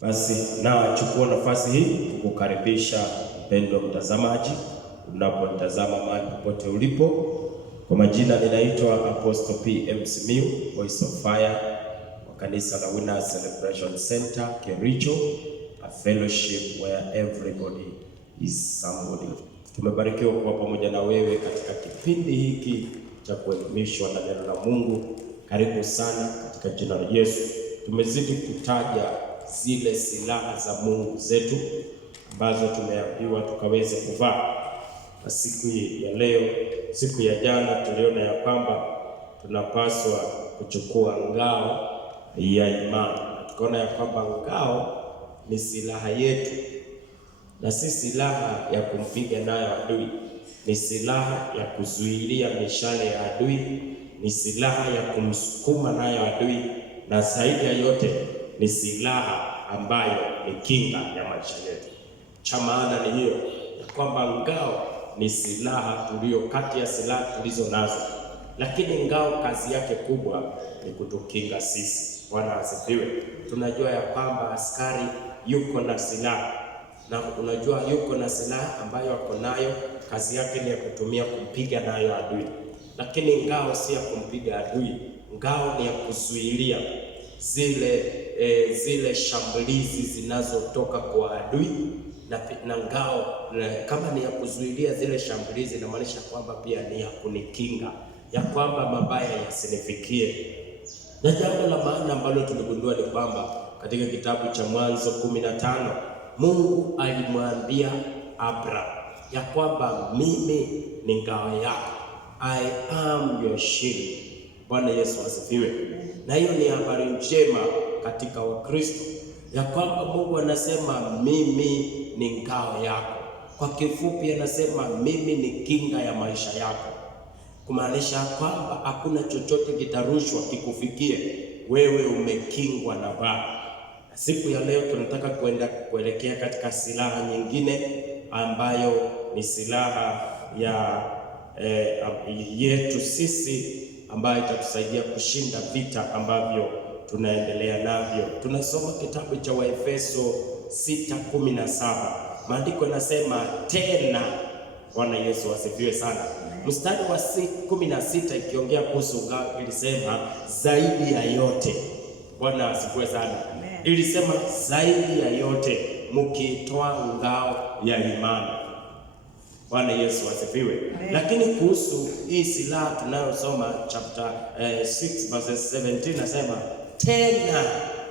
Basi nachukua nafasi hii kukukaribisha mpendwa mtazamaji unaponitazama mahali popote ulipo. Kwa majina ninaitwa Apostle P.M. Simiyu, Voice of Fire wa kanisa la Winners Celebration Center Kericho, a fellowship where everybody is somebody. Tumebarikiwa kuwa pamoja na wewe katika kipindi hiki cha kuelimishwa na neno la Mungu. Karibu sana katika jina la Yesu. Tumezidi kutaja zile silaha za Mungu zetu ambazo tumeambiwa tukaweze kuvaa. Na siku ya leo, siku ya jana tuliona ya kwamba tunapaswa kuchukua ngao ya imani. Tukaona ya kwamba ngao ni silaha yetu, na si silaha ya kumpiga nayo adui. Ni silaha ya kuzuilia mishale ya adui, ni silaha ya kumsukuma nayo adui, na zaidi ya yote ni silaha ambayo ni kinga ya maisha yetu. Cha maana ni hiyo ya kwamba ngao ni silaha tulio kati ya silaha tulizo nazo, lakini ngao kazi yake kubwa ni kutukinga sisi. Bwana asifiwe. Tunajua ya kwamba askari yuko na silaha, na unajua yuko na silaha ambayo ako nayo, kazi yake ni ya kutumia kumpiga nayo adui. Lakini ngao si ya kumpiga adui, ngao ni ya kuzuilia zile shambulizi zinazotoka kwa adui. Na ngao kama ni ya kuzuilia zile shambulizi, inamaanisha kwamba pia ni ya kunikinga, ya kwamba mabaya yasinifikie. Na jambo la maana ambalo tuligundua ni kwamba katika kitabu cha Mwanzo 15 Mungu alimwambia Abraham ya kwamba mimi ni ngao yako, I am your shield. Bwana Yesu asifiwe. Na hiyo ni habari njema katika Wakristo ya kwamba Mungu anasema mimi ni ngao yako. Kwa kifupi anasema mimi ni kinga ya maisha yako, kumaanisha kwamba hakuna chochote kitarushwa kikufikie wewe, umekingwa na Baba. Siku ya leo tunataka kuelekea katika silaha nyingine ambayo ni silaha yetu sisi, ambayo itatusaidia kushinda vita ambavyo tunaendelea navyo. Tunasoma kitabu cha Waefeso 6:17. Maandiko yanasema tena. Bwana Yesu asifiwe sana. Mstari wa 16 ikiongea kuhusu ngao ilisema zaidi ya yote. Bwana asifiwe sana. Ilisema zaidi ya yote mkiitoa ngao ya imani. Bwana Yesu asifiwe. Lakini kuhusu hii silaha tunayosoma chapter 6 verses 17 nasema tena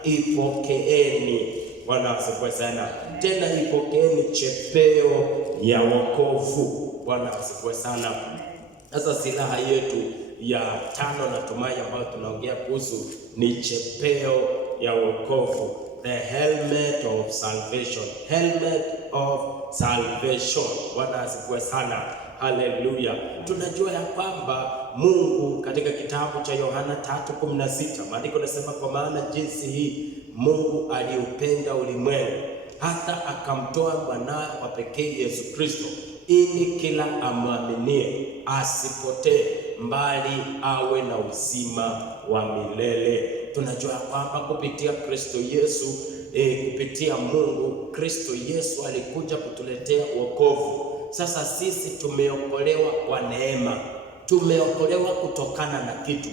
ipokeeni. Bwana asifiwe sana. Tena ipokeeni chepeo ya wokovu. Bwana asifiwe sana. Sasa silaha yetu ya 5 natumai ambayo tunaongea kuhusu ni chepeo ya wokovu, the helmet of salvation. Helmet of salvation. Bwana asifiwe sana. Haleluya. Tunajua ya kwamba Mungu katika kitabu cha Yohana 3:16 maandiko yanasema kwa maana jinsi hii Mungu aliupenda ulimwengu hata akamtoa mwanawe wa pekee Yesu Kristo, ili kila amwaminie asipotee, mbali awe na uzima wa milele. Tunajua kwamba kupitia Kristo Yesu, kupitia Mungu Kristo Yesu alikuja kutuletea wokovu. Sasa sisi tumeokolewa kwa neema, tumeokolewa kutokana na kitu,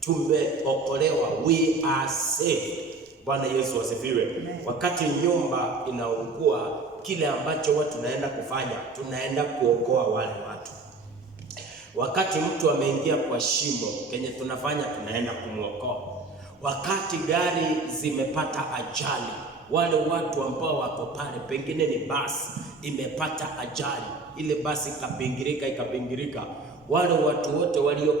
tumeokolewa, we are saved. Bwana Yesu asifiwe. Wakati nyumba inaungua, kile ambacho watu tunaenda kufanya, tunaenda kuokoa wale watu. Wakati mtu ameingia kwa shimo, kenye tunafanya tunaenda kumuokoa. Wakati gari zimepata ajali, wale watu ambao wako pale, pengine ni basi imepata ajali, ile basi ikabingirika, wale watu wote walio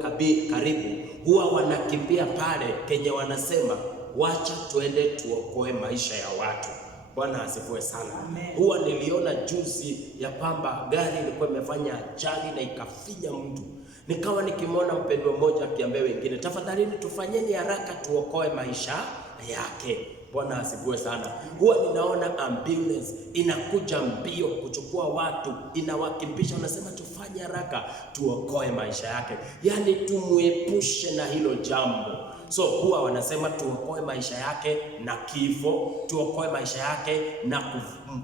karibu huwa wanakimbia pale, kenye wanasema wacha tuende tuokoe maisha ya watu. Bwana asifiwe sana. Huwa niliona juzi ya kwamba gari ilikuwa imefanya ajali na ikafinya mtu. Nikawa nikimwona mpendwa mmoja akiambia wengine, tafadhalini tufanyeni haraka tuokoe maisha yake. Bwana asifiwe sana. Huwa ninaona ambulance inakuja mbio kuchukua watu, inawakimbisha, wanasema tufanye haraka tuokoe maisha yake. Yaani tumuepushe na hilo jambo. So huwa wanasema tuokoe maisha yake na kifo, tuokoe maisha yake na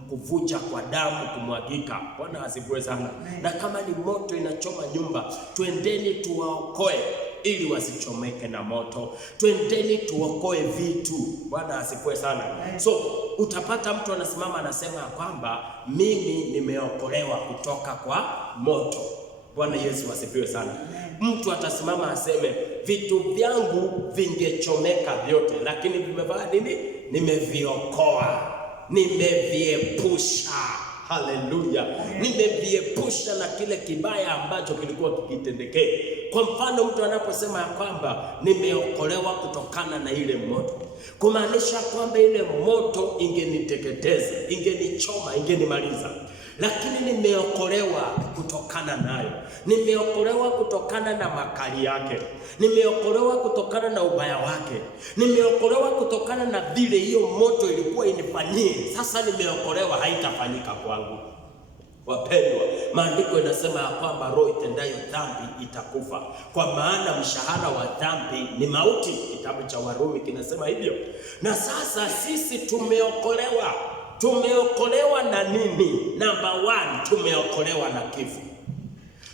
kuvuja kwa damu kumwagika. Bwana asifiwe sana. Na kama ni moto inachoma nyumba, twendeni tuwaokoe ili wasichomeke na moto. Twendeni tuokoe vitu. Bwana asifiwe sana. So utapata mtu anasimama anasema kwamba mimi nimeokolewa kutoka kwa moto. Bwana Yesu asifiwe sana. Mtu atasimama aseme vitu vyangu vingechomeka vyote, lakini vimefanya nini? Nimeviokoa, nimeviepusha. Haleluya. Nimeviepusha na kile kibaya ambacho kilikuwa kikitendekea. Kwa mfano mtu anaposema ya kwamba nimeokolewa kutokana na ile moto, kumaanisha kwamba ile moto ingeniteketeza, ingenichoma, ingenimaliza. Lakini nimeokolewa kutokana nayo. Nimeokolewa kutokana na makali yake. Nimeokolewa kutokana na ubaya wake. Nimeokolewa kutokana na vile hiyo moto ilikuwa inifanyie. Sasa nimeokolewa, haitafanyika kwangu. Wapendwa, maandiko inasema kwamba roho itendayo dhambi itakufa, kwa maana mshahara wa dhambi ni mauti. Kitabu cha Warumi kinasema hivyo. Na sasa sisi tumeokolewa. Tumeokolewa na nini? Number 1, tumeokolewa na kifo.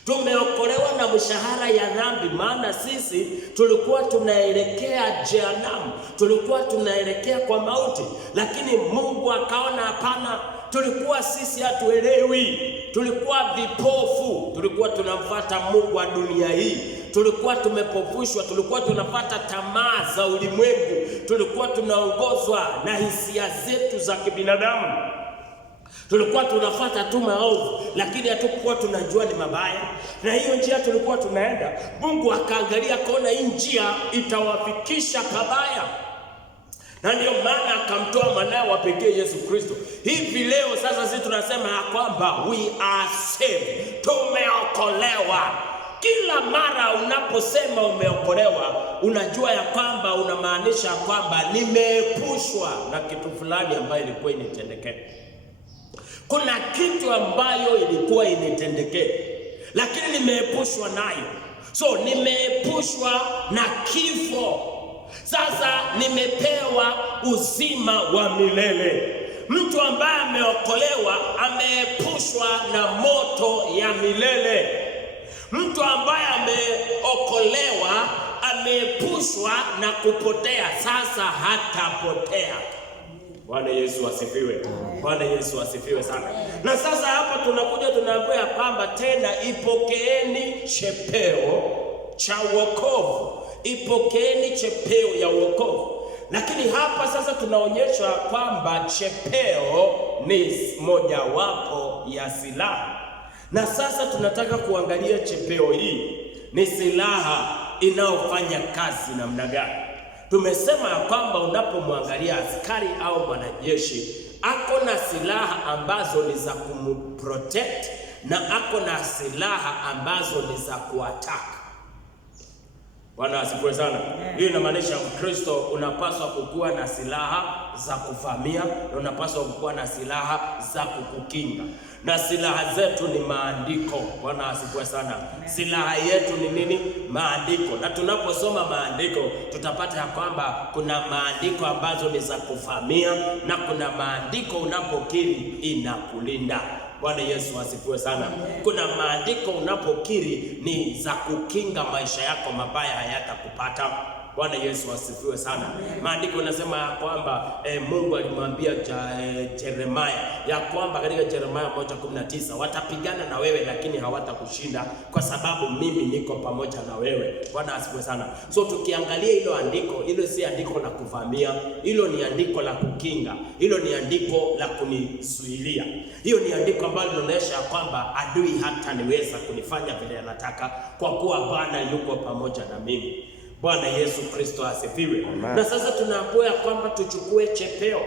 Tumeokolewa na mshahara ya dhambi, maana sisi tulikuwa tunaelekea jehanamu, tulikuwa tunaelekea kwa mauti, lakini Mungu akaona hapana. Tulikuwa sisi hatuelewi, tulikuwa vipofu, tulikuwa tunamfuata Mungu wa dunia hii, tulikuwa tumepofushwa, tulikuwa tunafuata tamaa za ulimwengu, tulikuwa tunaongozwa na hisia zetu za kibinadamu, tulikuwa tunafuata tu maovu, lakini hatukuwa tunajua ni mabaya. Na hiyo njia tulikuwa tunaenda, Mungu akaangalia kona hii njia itawafikisha pabaya, na ndio maana akamtoa mwanawe wa pekee Yesu Kristo. Hivi leo sasa sisi tunasema ya kwamba we are saved, tumeokolewa. Kila mara unaposema umeokolewa, unajua ya kwamba unamaanisha kwamba nimeepushwa na kitu fulani ambayo ilikuwa initendekea. Kuna kitu ambayo ilikuwa initendekea, lakini nimeepushwa nayo. So nimeepushwa na kifo. Sasa nimepewa uzima wa milele. Mtu ambaye ameokolewa ameepushwa na moto ya milele. Mtu ambaye ameokolewa ameepushwa na kupotea, sasa hatapotea. Bwana Yesu asifiwe. Bwana Yesu asifiwe sana. Na sasa hapa tunakuja tunaambiwa kwamba tena ipokeeni chepeo cha wokovu. Ipokeeni chepeo ya wokovu. Lakini hapa sasa tunaonyesha kwamba chepeo ni mojawapo ya silaha. Na sasa tunataka kuangalia chepeo hii ni silaha inayofanya kazi namna gani. Tumesema kwamba unapomwangalia askari au mwanajeshi, ako na silaha ambazo ni za kumprotect na ako na silaha ambazo ni za kuattack. Bwana asifiwe sana. Hiyo inamaanisha Mkristo unapaswa kukuwa na silaha za kuvamia na unapaswa kukuwa na silaha za kukukinga. Na silaha zetu ni maandiko. Bwana asifiwe sana. Silaha yetu ni nini? Maandiko. Na tunaposoma maandiko tutapata ya kwamba kuna maandiko ambazo ni za kuvamia na kuna maandiko unapokiri inakulinda. Bwana Yesu asifiwe sana. Kuna maandiko unapokiri ni za kukinga maisha yako, mabaya hayatakupata. Bwana Yesu asifiwe sana. Maandiko yanasema kwamba Mungu alimwambia Yeremia ya kwamba katika Yeremia 1:19 watapigana na wewe lakini hawatakushinda kwa sababu mimi niko pamoja na wewe. Bwana asifiwe sana. So tukiangalia hilo andiko, hilo si andiko la kuvamia, hilo ni andiko la kukinga, hilo ni andiko la kunisuilia. Hiyo ni andiko ambalo linaonyesha kwamba adui hata niweza kunifanya vile anataka kwa kuwa Bwana yuko pamoja na mimi. Bwana Yesu Kristo asifiwe. Na sasa tunaambiwa kwamba tuchukue chepeo.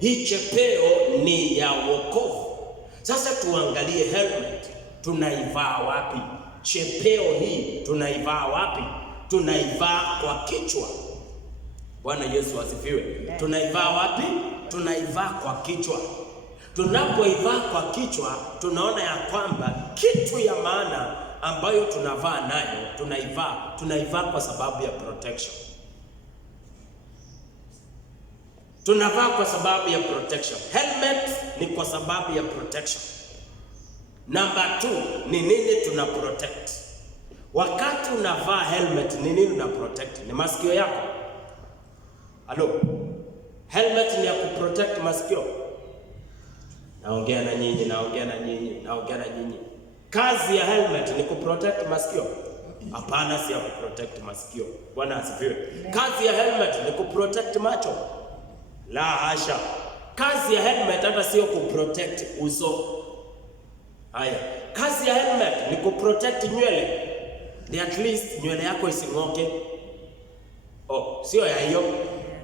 Hii chepeo ni ya wokovu. Sasa tuangalie helmet. Tunaivaa wapi? Chepeo hii tunaivaa wapi? Tunaivaa kwa kichwa. Bwana Yesu asifiwe. Tunaivaa wapi? Tunaivaa kwa kichwa. Tunapoivaa kwa kichwa, tunaona ya kwamba kitu ya maana ambayo tunavaa nayo, tunaivaa kwa sababu ya protection. Tunavaa kwa sababu ya protection. Helmet ni kwa sababu ya protection. Number 2, ni nini tuna protect? Wakati unavaa helmet, ni nini una protect? Ni masikio yako. Halo. Helmet ni ya kuprotect masikio. Naongea na nyinyi. Kazi ya helmet ni kuprotect masikio? Hapana, si ya kuprotect masikio. Bwana asifiwe. Kazi ya helmet ni kuprotect macho? La hasha. Kazi ya helmet hata sio kuprotect uso. Haya, kazi ya helmet ni kuprotect nywele. Ni at least nywele yako ising'oke. Oh, sio ya hiyo.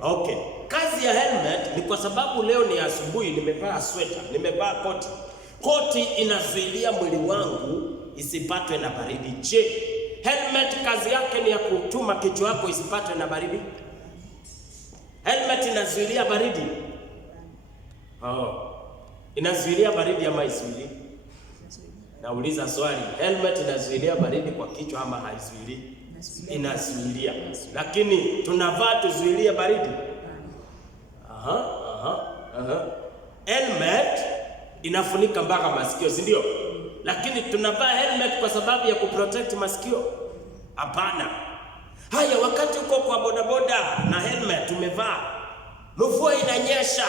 Okay. Kazi ya helmet ni kwa sababu leo ni asubuhi, nimevaa sweater, nimevaa koti. Koti inazuilia mwili wangu isipatwe na baridi. Je, helmet kazi yake ni ya kutuma kichwa yako isipatwe na baridi? Helmet inazuilia baridi? Inazuilia baridi ama haizuili? Nauliza swali, helmet inazuilia baridi kwa kichwa ama haizuili? Inazuilia. Lakini tunavaa tuzuilie baridi? Helmet inafunika mpaka masikio, si ndio? Lakini tunavaa helmet kwa sababu ya kuprotect masikio? Hapana. Haya, wakati uko kwa bodaboda na helmet umevaa, mvua inanyesha.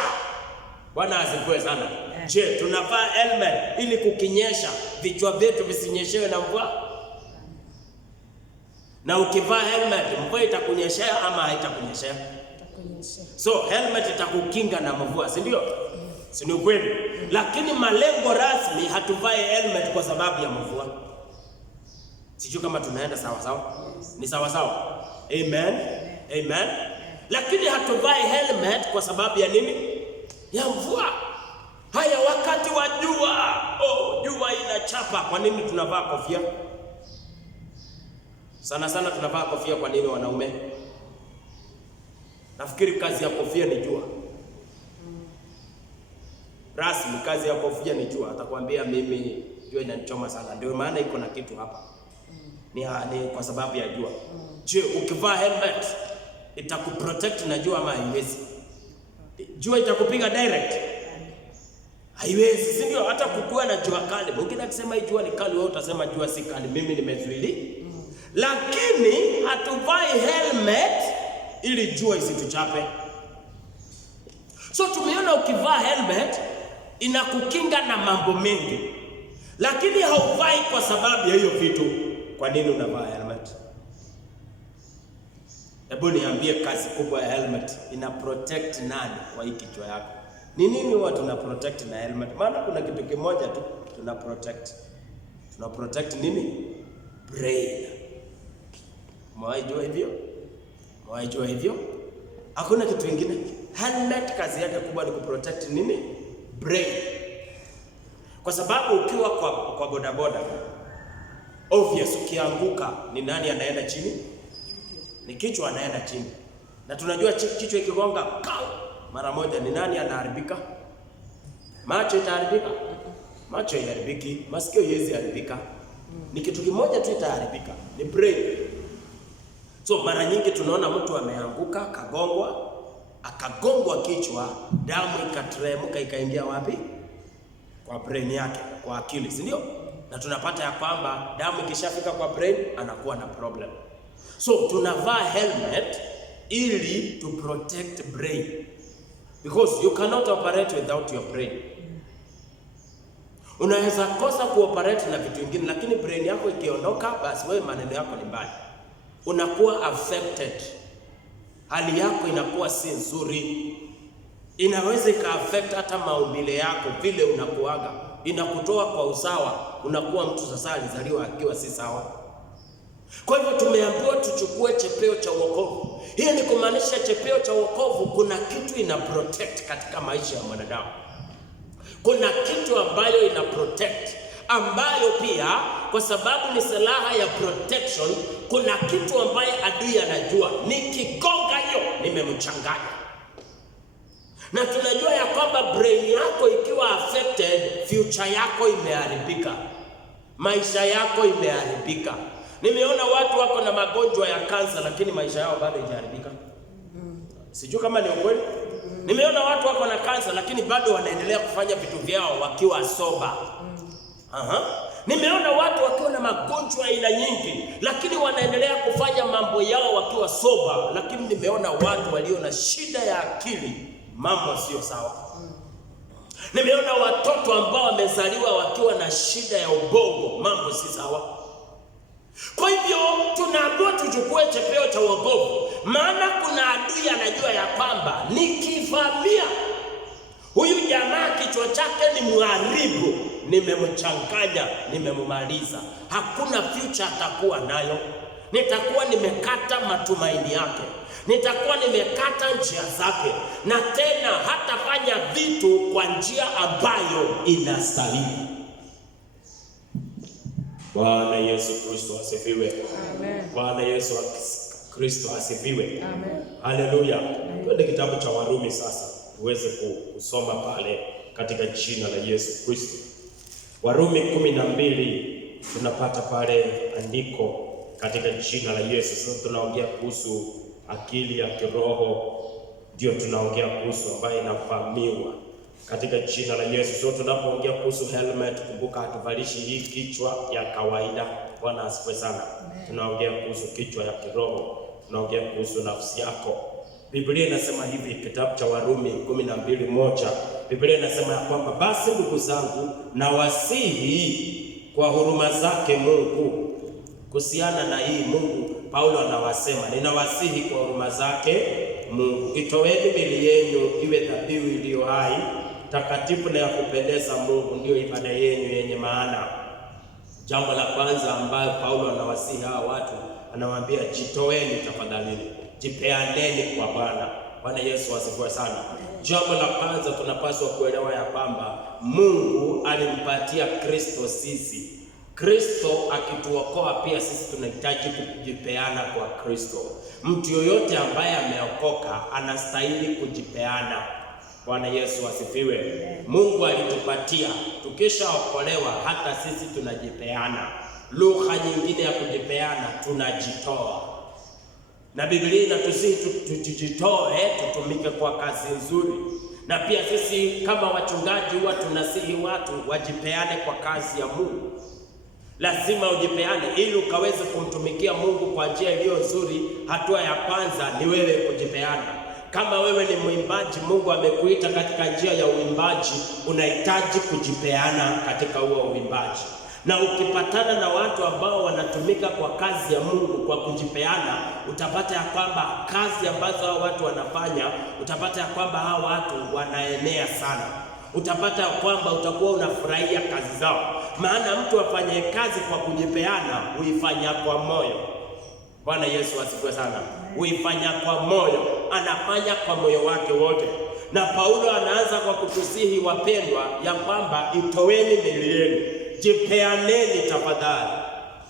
Bwana asifiwe sana. Je, tunavaa helmet ili kukinyesha vichwa vyetu visinyeshewe na mvua? Na ukivaa helmet, mvua itakunyeshea ama haitakunyeshea? So helmet itakukinga na mvua, si ndio? Si ni kweli? Lakini malengo rasmi hatuvai helmet kwa sababu ya mvua. Sijui kama tunaenda sawa sawa? Ni sawa sawa? Amen. Amen. Lakini hatuvai helmet kwa sababu ya nini? Ya mvua. Haya, wakati wa jua, jua inachapa, kwa nini tunavaa kofia? Sana sana tunavaa kofia kwa nini wanaume? Nafikiri kazi ya kofia ni jua. Rasmi kazi ya kofia ni jua. Atakwambia mimi jua inanichoma sana. Ndio maana iko na kitu hapa. Ni kwa sababu ya jua. Je, ukivaa helmet itakuprotect na jua ama haiwezi? Jua itakupiga direct? Haiwezi, si ndio? Hata kukua na jua kali. Mwingine akisema hii jua ni kali, wewe utasema jua si kali, mimi nimezuili. Lakini hatuvai helmet ili jua isituchape. So tumeona ukivaa helmet inakukinga na mambo mengi. Lakini hauvai kwa sababu ya hiyo vitu. Kwa nini unavaa helmet? Hebu niambie, kazi kubwa ya helmet ina protect nani kwa hii kichwa yako? Ni nini huwa tuna protect na helmet? Maana kuna kitu kimoja tu tuna protect. Tuna protect nini? Brain. Mwajua hivyo? Hakuna kitu kingine. Helmet kazi yake kubwa ni kuprotect nini? Brain. Kwa sababu ukiwa kwa bodaboda, obvious ukianguka ni nani anaenda chini? Ni kichwa anaenda chini. Na tunajua kichwa ikigonga mara moja ni nani anaharibika? Macho itaharibika? Macho haiharibiki, masikio haiwezi haribika. Ni kitu kimoja tu itaharibika, ni brain. So mara nyingi tunaona mtu ameanguka, akagongwa kichwa, damu ikateremka ikaingia wapi? Kwa brain yake, kwa akili, si ndio? Na tunapata ya kwamba damu ikishafika kwa brain anakuwa na problem. So tunavaa helmet ili to protect brain, because you cannot operate without your brain. Unaweza kosa kuoperate na vitu vingine, lakini brain yako ikiondoka, basi wewe maneno yako ni mbaya. Unakuwa affected. Hali yako inakuwa si nzuri. Inaweza ika-affect hata maumbile yako, vile unakuaga. Inakutoa kwa usawa, unakuwa mtu sasa alizaliwa akiwa si sawa. Kwa hivyo tumeambiwa tuchukue chepeo cha wokovu. Hii ni kumaanisha chepeo cha wokovu kuna kitu ina protect katika maisha ya mwanadamu. Kuna kitu ambayo ina protect, ambayo pia kwa sababu ni silaha ya protection, kuna kitu ambaye adui anajua nikigonga hiyo nimemchanganya. Na tunajua ya kwamba brain yako ikiwa affected, future yako imeharibika, maisha yako imeharibika. Nimeona watu wako na magonjwa ya kansa lakini maisha yao bado hayajaribika. Sijui kama ni ukweli. Nimeona watu wako na kansa lakini bado wanaendelea kufanya vitu vyao wakiwa soba. Nimeona watu wakiwa na magonjwa aina nyingi lakini wanaendelea kufanya mambo yao wakiwa soba, lakini nimeona watu walio na shida ya akili, mambo sio sawa. Nimeona watoto ambao wamezaliwa wakiwa na shida ya ubongo, mambo si sawa. Kwa hivyo tunaambiwa tuchukue chepeo cha wokovu, maana kuna adui anajua ya kwamba nikivamia huyu jamaa kichwa chake ni mharibu, nimemchanganya, nimemmaliza, hakuna future atakuwa nayo. Nitakuwa nimekata matumaini yake, nitakuwa nimekata njia zake, na tena hatafanya vitu kwa njia ambayo inastahili. Bwana Yesu Kristo asifiwe. Amen. Bwana Yesu Kristo asifiwe. Amen. Haleluya. Twende kitabu cha Warumi sasa tuweze kusoma pale katika jina la Yesu Kristo. Warumi 12 tunapata pale andiko katika jina la Yesu. Sasa tunaongea kuhusu akili ya kiroho, ndio tunaongea kuhusu ambayo inafahamiwa katika jina la Yesu. So tunapoongea kuhusu helmet, kumbuka hatuvalishi hii kichwa ya kawaida. Bwana asifiwe sana. Tunaongea kuhusu kichwa ya kiroho, tunaongea kuhusu nafsi yako. Biblia inasema hivi, kitabu cha Warumi 12:1. Biblia inasema ya kwamba basi ndugu zangu, na wasihi kwa huruma zake Mungu. Kuhusiana na hii Mungu, Paulo anawasema, ninawasihi kwa huruma zake Mungu, itoweni miili yenu iwe dhabihu iliyo hai, takatifu na ya kupendeza Mungu, ndio ibada yenu yenye maana. Jambo la kwanza ambayo Paulo anawasihi hawa watu, anawaambia jitoweni tafadhali, jipeaneni kwa Bwana. Bwana Yesu asifiwe sana. Jambo la kwanza tunapaswa kuelewa ya kwamba Mungu alimpatia Kristo sisi. Kristo akituokoa pia sisi tunahitaji kujipeana kwa Kristo. Mtu yoyote ambaye ameokoka anastahili kujipeana. Bwana Yesu asifiwe. Mungu alitupatia, tukishaokolewa hata sisi tunajipeana. Lugha nyingine ya kujipeana, tunajitoa. Na Biblia inatusihi tujitoe, tutumike kwa kazi nzuri. Na pia sisi kama wachungaji huwa tunasihi watu wajipeane kwa kazi ya Mungu. Lazima ujipeane ili ukaweze kumtumikia Mungu kwa njia iliyo nzuri. Hatua ya kwanza ni wewe kujipeana. Kama wewe ni mwimbaji, Mungu amekuita katika njia ya uimbaji, unahitaji kujipeana katika huo uimbaji. Na ukipatana na watu ambao wanatumika kwa kazi ya Mungu kwa kujipeana, utapata ya kwamba kazi ambazo hao watu wanafanya, utapata ya kwamba hao watu wanaenea sana. Utapata ya kwamba utakuwa unafurahia kazi zao. Maana mtu afanye kazi kwa kujipeana, huifanya kwa moyo. Bwana Yesu asifiwe sana. Huifanya kwa moyo, anafanya kwa moyo wake wote. Na Paulo anaanza kwa kutusihi wapendwa ya kwamba itoweni miili yenu, jipeaneni tafadhali.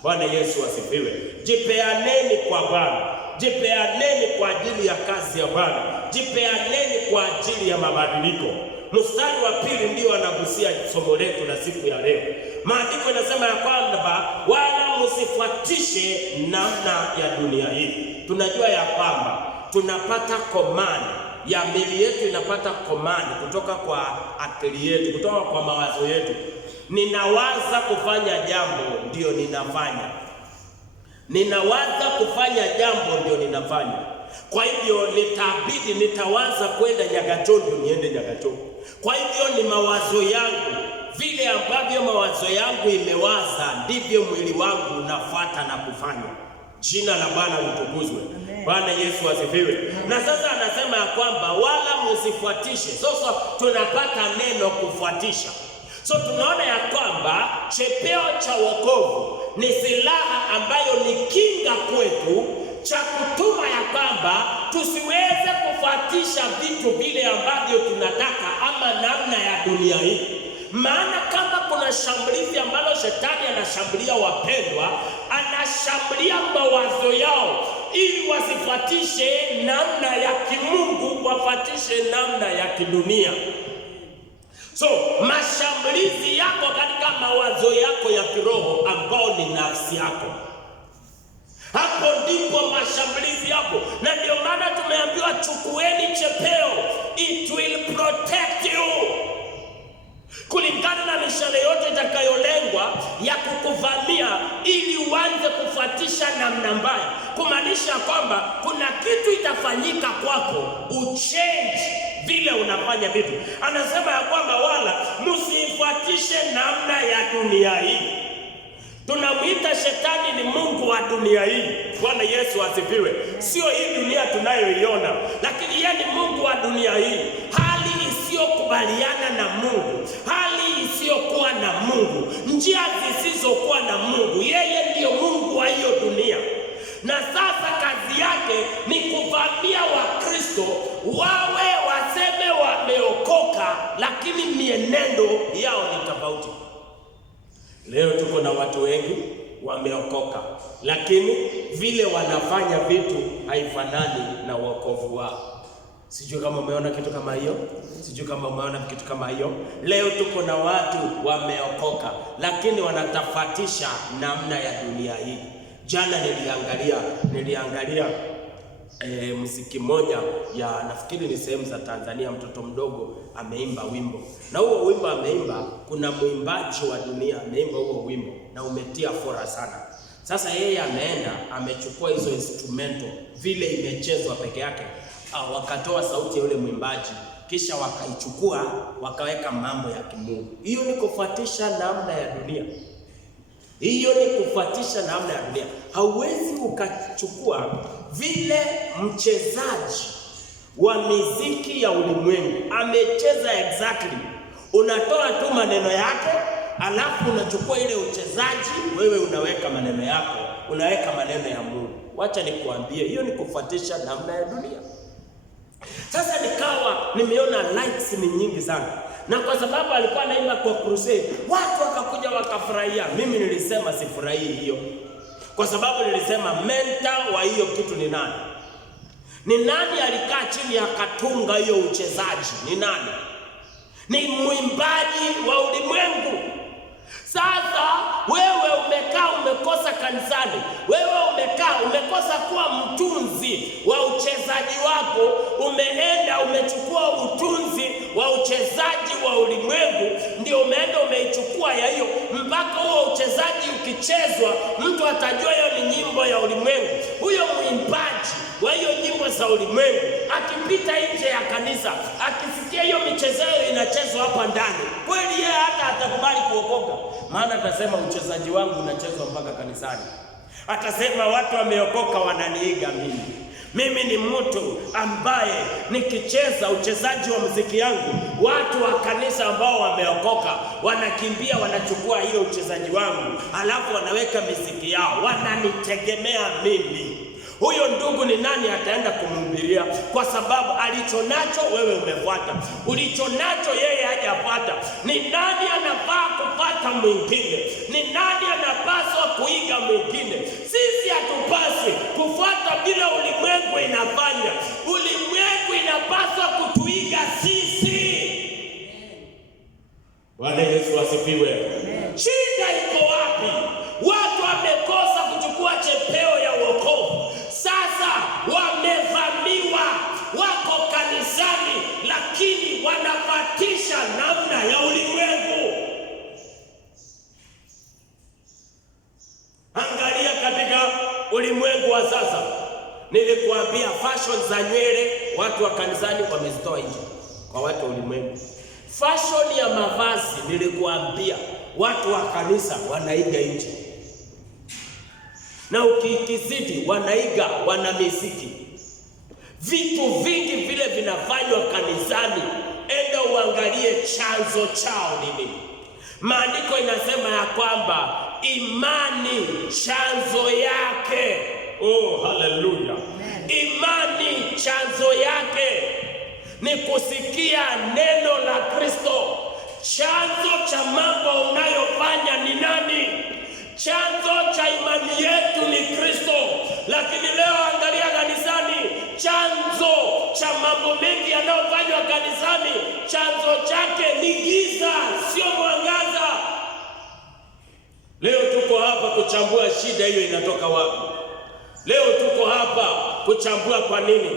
Bwana Yesu asifiwe. Jipeaneni kwa Bwana, jipeaneni kwa ajili ya kazi ya Bwana, jipeaneni kwa ajili ya mabadiliko. Mstari wa pili ndio anagusia somo letu la siku ya leo. Maandiko yanasema ya kwamba wala msifuatishe namna ya dunia hii. Tunajua ya kwamba tunapata komandi ya miili yetu, inapata komandi kutoka kwa akili yetu, kutoka kwa mawazo yetu. Ninawaza kufanya jambo, ndio ninafanya. Ninawaza kufanya jambo, ndio ninafanya. Kwa hivyo nitawaza kwenda Nyagachondo, niende Nyagachondo. Kwa hivyo ni mawazo yangu. Vile ambavyo mawazo yangu imewaza, ndivyo mwili wangu unafuata na kufanya. Jina la Bwana litukuzwe. Bwana Yesu asifiwe. Na sasa anasema ya kwamba wala msifuatishe. Sasa tunapata neno kufuatisha. So tunaona ya kwamba chepeo cha wokovu ni silaha ambayo ni kinga kwetu cha kutuma ya kwamba tusiweze kufuatisha vitu vile ambavyo tunataka ama namna ya dunia hii. Maana kama kuna shambulizi ambalo shetani anashambulia wapendwa, anashambulia mawazo yao ili wasifuatishe namna ya kimungu, wafuatishe namna ya kidunia. So mashambulizi yako katika mawazo yako ya kiroho ambao ni nafsi yako. Hapo ndipo mashambulizi yako. Na ndio maana tumeambiwa chukueni chepeo it will protect you. Kulingana na mishale yote itakayolengwa ya kukuvamia ili uanze kufuatisha namna mbaya, kumaanisha kwamba kuna kitu itafanyika kwako uchange vile unafanya vitu. Anasema ya kwamba wala msifuatishe namna ya dunia hii. Tunamuita shetani ni mungu wa dunia hii. Bwana Yesu asifiwe. Sio hii dunia tunayoiona, lakini yeye ni mungu wa dunia hii. Hali isiyokubaliana na Mungu, hali isiyokuwa na Mungu, njia zisizokuwa na Mungu. Yeye ndiyo mungu wa hiyo dunia. Na sasa kazi yake ni kuvamia Wakristo wawe waseme wameokoka, lakini mienendo yao ni tofauti. Leo tuko na watu wengi wameokoka, lakini vile wanafanya vitu haifanani na wokovu wao. Sijui kama umeona kitu kama hiyo. Leo tuko na watu wameokoka, lakini wanatafatisha namna ya dunia hii. Jana niliangalia muziki moja ya, nafikiri ni sehemu za Tanzania, mtoto mdogo ameimba wimbo. Na huo wimbo ameimba, kuna mwimbaji wa dunia ameimba huo wimbo na umetia fora sana. Sasa yeye ameenda amechukua hizo instrumento vile imechezwa peke yake, wakatoa sauti ya yule mwimbaji, kisha wakaichukua wakaweka mambo ya kimungu. Hiyo ni kufuatisha namna ya dunia. Hauwezi ukachukua vile mchezaji wa miziki ya ulimwengu amecheza exactly, unatoa tu maneno yake, alafu unachukua ile uchezaji, wewe unaweka maneno yako, unaweka maneno ya Mungu. Wacha nikuambie, hiyo ni kufuatisha namna ya dunia. Sasa nikawa nimeona likes ni nyingi sana, na kwa sababu alikuwa anaimba kwa crusade, watu wakakuja wakafurahia. Mimi nilisema sifurahii hiyo, kwa sababu nilisema mentor wa hiyo kitu ni nani? Ni nani alikaa chini akatunga hiyo uchezaji? Ni nani? Ni mwimbaji wa ulimwengu. Sasa wewe umekaa umekosa kanisani, wewe umekosa kuwa mtunzi wa uchezaji wako, umeenda umechukua utunzi wa uchezaji wa ulimwengu, ndio umeenda umeichukua ya hiyo, mpaka huo uchezaji ukichezwa mtu atajua hiyo ni nyimbo ya ulimwengu. Huyo mwimbaji wa hiyo nyimbo za ulimwengu akipita nje ya kanisa, akisikia hiyo michezo inachezwa hapa ndani, kweli yeye hata atakubali kuokoka? Maana atasema uchezaji wangu unachezwa mpaka kanisani. Atasema watu wameokoka wananiiga mimi. Mimi ni mtu ambaye nikicheza uchezaji wa muziki yangu, watu wa kanisa ambao wameokoka wanakimbia wanachukua hiyo uchezaji wangu, alafu wanaweka muziki yao, wananitegemea mimi. Huyo ndugu ni nani ataenda kumhubiria? Kwa sababu alichonacho wewe umefuata, ulichonacho yeye hajafuata. Ni nani anafaa kupata mwingine? Ni nani anapaswa kuiga mwingine? Sisi hatupasi kufuata bila ulimwengu inafanya. Ulimwengu inapaswa kutuiga sisi. Bwana Yesu asifiwe. Shida iko wapi? Watu wamekosa kuchukua chepeo ya wokovu. Sasa wamevamiwa, wako kanisani, lakini wanafatisha namna ya ulimwengu. Angalia katika ulimwengu wa sasa, nilikuambia fashion za nywele watu wa kanisani wamezitoa nje kwa watu wa ulimwengu. Fashion ya mavazi nilikuambia watu wa kanisa wanaiga nje. Na ukikizidi wanaiga wana miziki. Vitu vingi vile vinafanywa kanisani, enda uangalie chanzo chao nini. Maandiko inasema ya kwamba imani chanzo yake, oh haleluya, imani chanzo yake ni kusikia neno la Kristo. Chanzo cha mambo unayofanya ni nani? Chanzo cha imani yetu ni Kristo. Lakini leo angalia kanisani, chanzo cha mambo mengi yanayofanywa kanisani, chanzo chake ni giza, sio mwangaza. Leo tuko hapa kuchambua shida hiyo inatoka wapi. Leo tuko hapa kuchambua kwa nini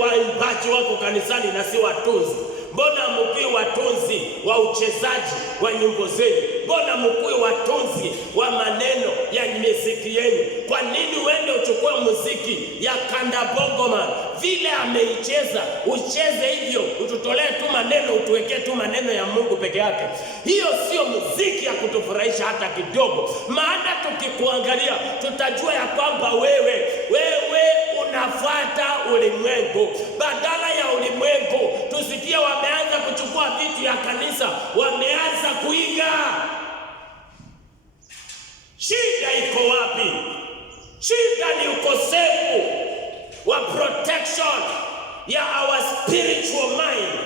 waimbaji wako kanisani na si watunzi. Mbona mkuu watunzi wa uchezaji wa nyimbo zenu? Mbona mkuu watunzi wa maneno ya muziki yenu? Kwa nini uende uchukue muziki ya Kanda Bongoman vile ameicheza ucheze hivyo, ututolee tu maneno, utuwekee tu maneno ya Mungu peke yake? Hiyo sio muziki ya kutufurahisha hata kidogo. Maana tukikuangalia tutajua ya kwamba wewe unafuata ulimwengu badala ya ulimwengu. Tusikie wameanza kuchukua vitu ya kanisa, wameanza kuiga. Shida iko wapi? Shida ni ukosefu wa protection ya our spiritual mind,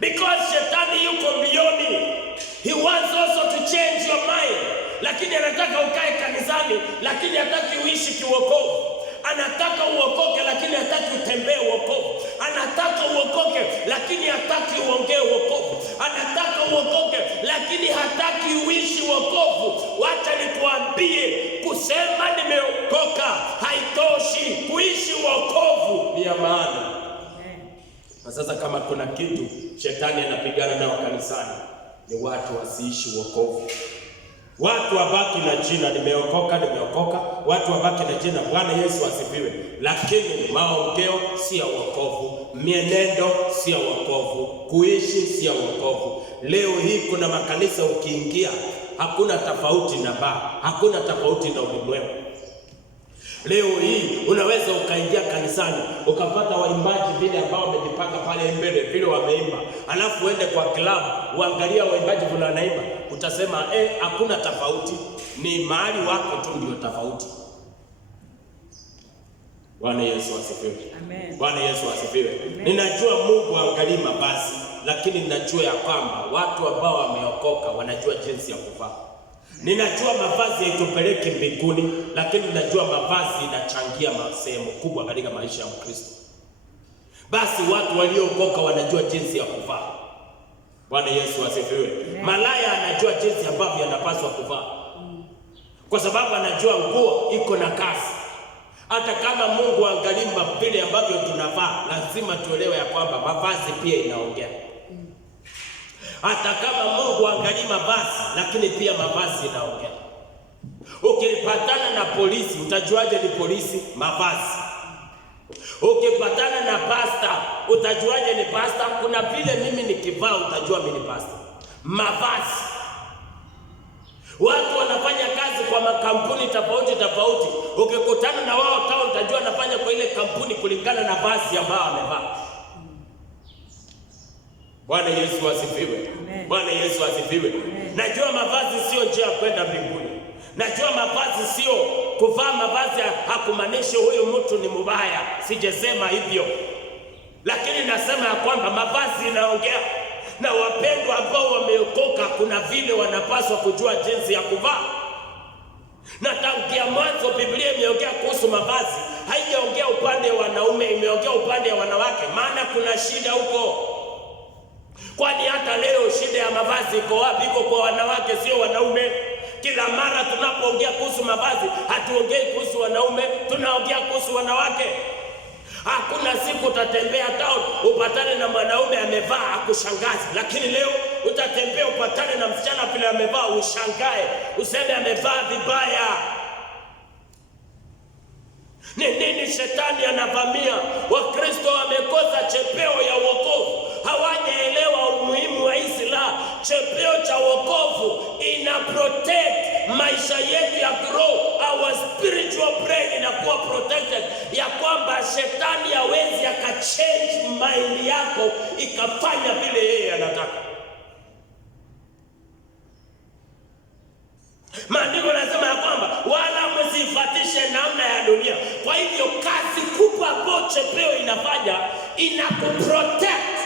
because shetani yuko mbioni. He wants also to change your mind, lakini anataka ukae kanisani, lakini hataki uishi kiwokovu. Anataka uokoke, lakini hataki utembee wokovu. Anataka uokoke, lakini hataki uongee wokovu. Anataka uokoke, lakini hataki uishi wokovu. Wacha nikuambie, kusema nimeokoka haitoshi. Kuishi wokovu ni ya maana. Na sasa kama kuna kitu shetani anapigana nao kanisani, ni watu wasiishi wokovu. Watu wabaki na jina nimeokoka. Watu wabaki na jina Bwana Yesu asifiwe, lakini maongeo si ya wokovu, mienendo si ya wokovu, kuishi si ya wokovu. Leo hii kuna makanisa ukiingia hakuna tofauti na hakuna tofauti na ulimwengu. Leo hii unaweza ukaingia kanisani ukapata waimbaji vile ambao wamejipanga pale mbele vile wameimba, alafu uende kwa club uangalia waimbaji vile wanaimba, utasema hakuna tofauti, ni mahali wako tu ndio tofauti. Bwana Yesu asifiwe. Amen. Bwana Yesu asifiwe. Ninajua Mungu angalii mavazi, lakini ninajua ya kwamba watu ambao wameokoka wanajua jinsi ya kuvaa. Ninajua mavazi haitupeleki mbinguni, lakini ninajua mavazi inachangia sehemu kubwa katika maisha ya Mkristo. Basi watu waliookoka wanajua jinsi ya kuvaa. Bwana Yesu asifiwe. Malaya anajua jinsi ambavyo anapaswa kuvaa, kwa sababu anajua nguo iko na kazi. Hata kama Mungu angalii vile ambavyo tunavaa, lazima tuelewe ya kwamba mavazi pia inaongea. Hata kama Mungu angalii mavazi, lakini pia mavazi inaongea. Ukipatana na polisi, utajuaje ni polisi? Mavazi. Ukipatana na pasta, utajuaje ni pasta? Kuna vile mimi nikivaa utajua mimi ni pasta. Mavazi. Watu wanafanya kazi kwa makampuni tofauti. Ukikutana na wao town, utajua anafanya kwa ile kampuni kulingana na vazi ambao amevaa. Bwana Yesu asifiwe. Bwana Yesu asifiwe. Najua mavazi sio njia ya kwenda mbinguni. Najua mavazi sio kuvaa mavazi hakumaanishi huyu mtu ni mbaya. Sijasema hivyo. Lakini nasema ya kwamba mavazi inaongea. Na wapendwa ambao wameokoka, kuna vile wanapaswa kujua jinsi ya kuvaa. Na tangia mwanzo Biblia imeongea kuhusu mavazi. Haijaongea upande wa wanaume, imeongea upande wa wanawake. Maana kuna shida huko. Kwani hata leo shida ya mavazi iko wapi? Iko kwa wanawake, sio wanaume. Kila mara tunapoongea kuhusu mavazi, hatuongei kuhusu wanaume, tunaongea kuhusu wanawake. Hakuna siku utatembea town upatane na mwanaume amevaa akushangaze, lakini leo utatembea upatane na msichana vile amevaa ushangae, useme amevaa vibaya. Ni nini shetani anavamia? Wakristo wamekosa chepeo ya wokovu. Hawajaelewa umuhimu wa Islam. Chepeo cha wokovu ina protect maisha yetu ya grow, our spiritual brain inakuwa protected, ya kwamba shetani hawezi akachange mind yako ikafanya vile yeye anataka. Maandiko yanasema ya kwamba wala msifuatishe namna ya dunia. Kwa hivyo kazi kubwa ambayo chepeo inafanya, inakuprotect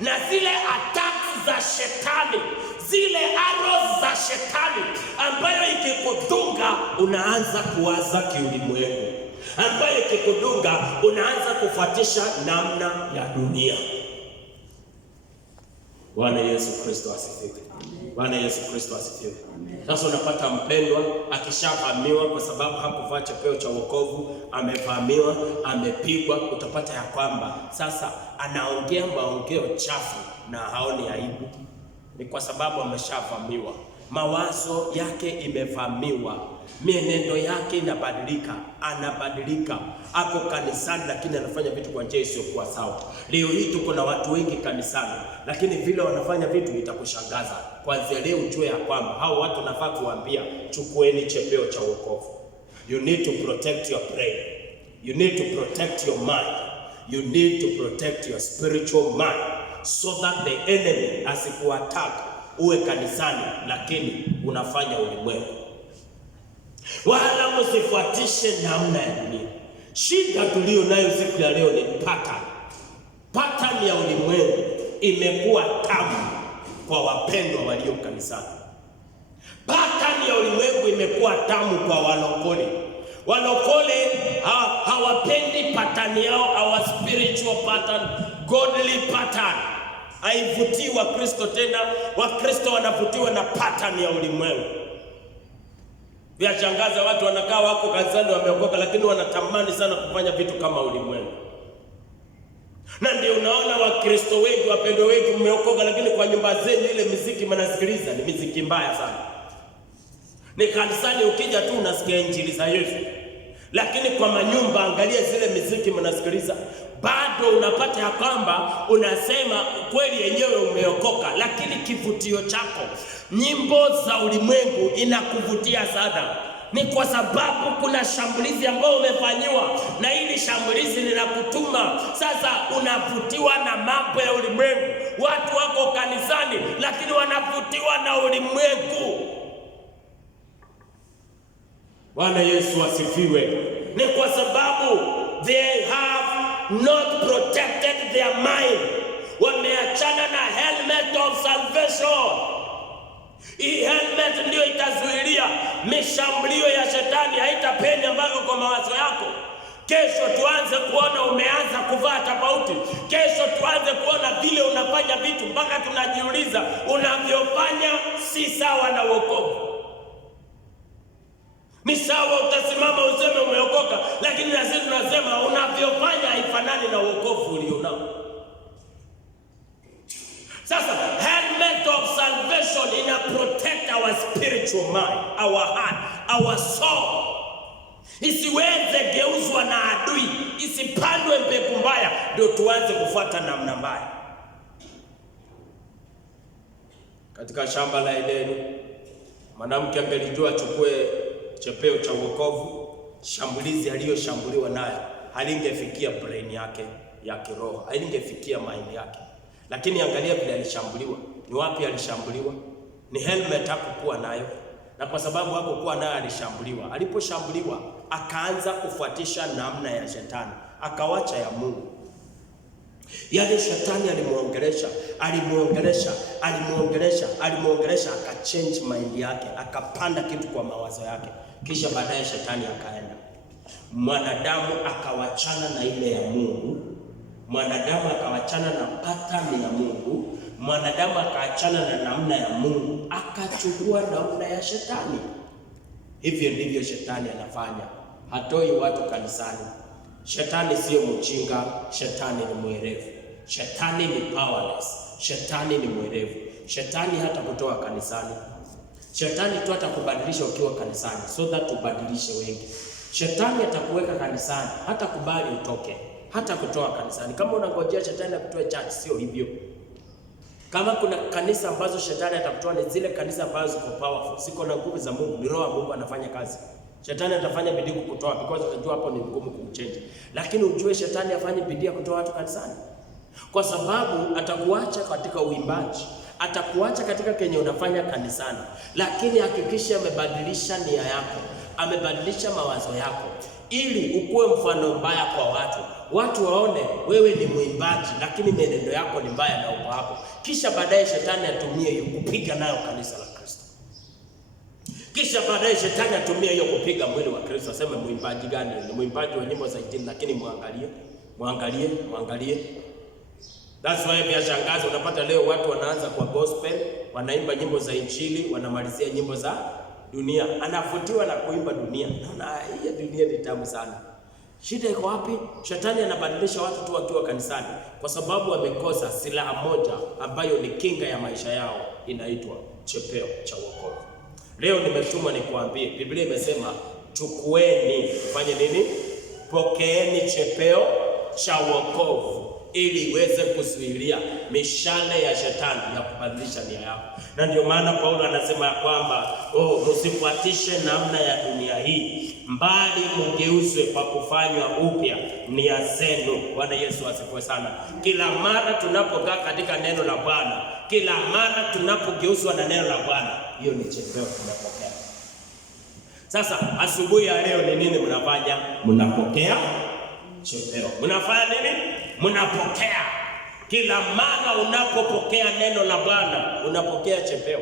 na zile attacks za shetani, zile arrows za shetani ambayo ikikudunga unaanza kuwaza kiulimwengu, ambayo ikikudunga unaanza kufuatisha namna ya dunia. Bwana Yesu Kristo asifiwe. Bwana Yesu Kristo asifiwe. Sasa unapata mpendwa akishavamiwa kwa sababu hakuvaa chepeo cha wokovu, amevamiwa, amepigwa, utapata ya kwamba sasa anaongea maongeo chafu na haoni aibu. Ni kwa sababu ameshavamiwa. Mawazo yake imevamiwa, mienendo yake inabadilika, anabadilika. Ako kanisani lakini anafanya vitu kwa njia isiyokuwa sawa. Leo hii tuko na watu wengi kanisani, lakini vile wanafanya vitu itakushangaza. Kwanza leo ujue ya kwamba hao watu nafaa kuambia, chukueni chepeo cha wokovu. You need to protect your brain. You need to protect your mind. You need to protect your spiritual mind so that the enemy asikuattack uwe kanisani lakini unafanya ulimwengu. Wala msifuatishe namna ya dunia. Shida tulio nayo siku ya leo ni pattern ya ulimwengu imekuwa tamu kwa wapendwa walio kanisani. Pattern ya ulimwengu imekuwa tamu kwa walokole. Walokole hawapendi pattern yao, our spiritual pattern, godly pattern. Haivutii Wakristo tena. Wakristo wanavutiwa na pattern ya ulimwengu. Vyashangaza watu wanakaa wako kanisani wameokoka lakini wanatamani sana kufanya vitu kama ulimwengu. Na ndio unaona Wakristo wengi, wapendwa wengi mmeokoka lakini kwa nyumba zenu ile muziki mnasikiliza ni muziki mbaya sana. Ni kanisani ukija tu unasikia injili za Yesu. Lakini kwa manyumba angalia zile muziki mnasikiliza, bado unapata ya kwamba unasema kweli yenyewe umeokoka, lakini kivutio chako nyimbo za ulimwengu inakuvutia sana. Ni kwa sababu kuna shambulizi ambao umefanyiwa na hili shambulizi linakutuma sasa unavutiwa na mambo ya ulimwengu. Watu wako kanisani lakini wanavutiwa na ulimwengu. Bwana Yesu asifiwe. Ni kwa sababu they have not protected their mind. Wameachana na helmet of salvation. Hii helmet ndio itazuilia mishambulio ya shetani, haitapenya ambavyo kwa mawazo yako. Kesho tuanze kuona umeanza kuvaa tofauti. Kesho tuanze kuona vile unafanya vitu mpaka tunajiuliza unavyofanya si sawa na wokovu. Ni sawa utasimama useme umeokoka, lakini na sisi tunasema unavyofanya haifanani na wokovu ulionao. Sasa helmet of salvation ina protect our spiritual mind, our heart, our soul. Isiweze geuzwa na adui, isipandwe mbegu mbaya ndio tuanze kufuata namna mbaya. Katika shamba la Edeni, mwanamke angelijua achukue chepeo cha wokovu, shambulizi aliyoshambuliwa nayo halingefikia brain yake ya kiroho, halingefikia mind yake. Lakini angalia vile alishambuliwa. Ni wapi alishambuliwa? Ni helmet hakukuwa nayo. Na kwa sababu hakukuwa nayo alishambuliwa. Aliposhambuliwa akaanza kufuatisha namna ya shetani, akawacha ya Mungu. Yale shetani alimuongelesha akachange mind yake, akapanda kitu kwa mawazo yake. Kisha baadaye shetani akaenda. Mwanadamu akawachana na ile ya Mungu. Mwanadamu akawachana na pattern ya Mungu. Mwanadamu akaachana na namna ya Mungu, akachukua namna ya shetani. Hivyo ndivyo shetani anafanya. Hatoi watu kanisani. Shetani sio mjinga, shetani ni mwerevu. Shetani ni powerless, shetani ni mwerevu. Shetani hata kutoa kanisani. Shetani tu atakubadilisha ukiwa kanisani so that ubadilishe wengi. Shetani atakuweka kanisani, hata kubali utoke, hata kutoa kanisani. Kama unangojea shetani akutoe church, sio hivyo. Kama kuna kanisa ambazo shetani atakutoa ni zile kanisa ambazo ziko powerful, ziko na nguvu za Mungu, ni roho ya Mungu anafanya kazi. Shetani atafanya bidii kukutoa because atajua hapo ni ngumu kumchange. Lakini ujue shetani afanye bidii kutoa watu kanisani. Kwa sababu atakuacha katika uimbaji, atakuacha katika kenye unafanya kanisani, lakini hakikisha amebadilisha nia yako, amebadilisha mawazo yako ili ukuwe mfano mbaya kwa watu. Watu waone wewe ni mwimbaji lakini mienendo yako ni mbaya na uko hapo. Kisha baadaye shetani atumie hiyo kupiga nayo kanisa la Kristo. Kisha baadaye shetani atumie hiyo kupiga mwili wa Kristo. Aseme mwimbaji gani? Ni mwimbaji wa nyimbo za injili, lakini muangalie. That's why vyashangaza unapata leo watu wanaanza kwa gospel, wanaimba nyimbo za injili, wanamalizia nyimbo za dunia. Anavutiwa na kuimba dunia. Naona hii dunia ni tamu sana. Shida iko wapi? Shetani anabadilisha watu tu wakiwa kanisani kwa sababu wamekosa silaha moja ambayo ni kinga ya maisha yao, inaitwa chepeo cha wokovu. Leo nimetumwa nikuambie, Biblia imesema chukueni, fanye nini? Pokeeni chepeo cha wokovu ili iweze kuzuilia mishale ya shetani ya kubadilisha nia yako. Na ndio maana Paulo anasema ya kwamba msifuatishe namna ya dunia hii, mbali mgeuzwe kwa kufanywa upya nia zenu. Bwana Yesu asifiwe sana. Kila mara tunapokaa katika neno la Bwana, kila mara tunapogeuzwa na neno la Bwana, hiyo ni chepeo tunapokea. Sasa asubuhi ya leo ni nini mnafanya? Mnapokea chepeo. Mnafanya nini? Mnapokea. Kila mara unapopokea neno la Bwana, unapokea chepeo.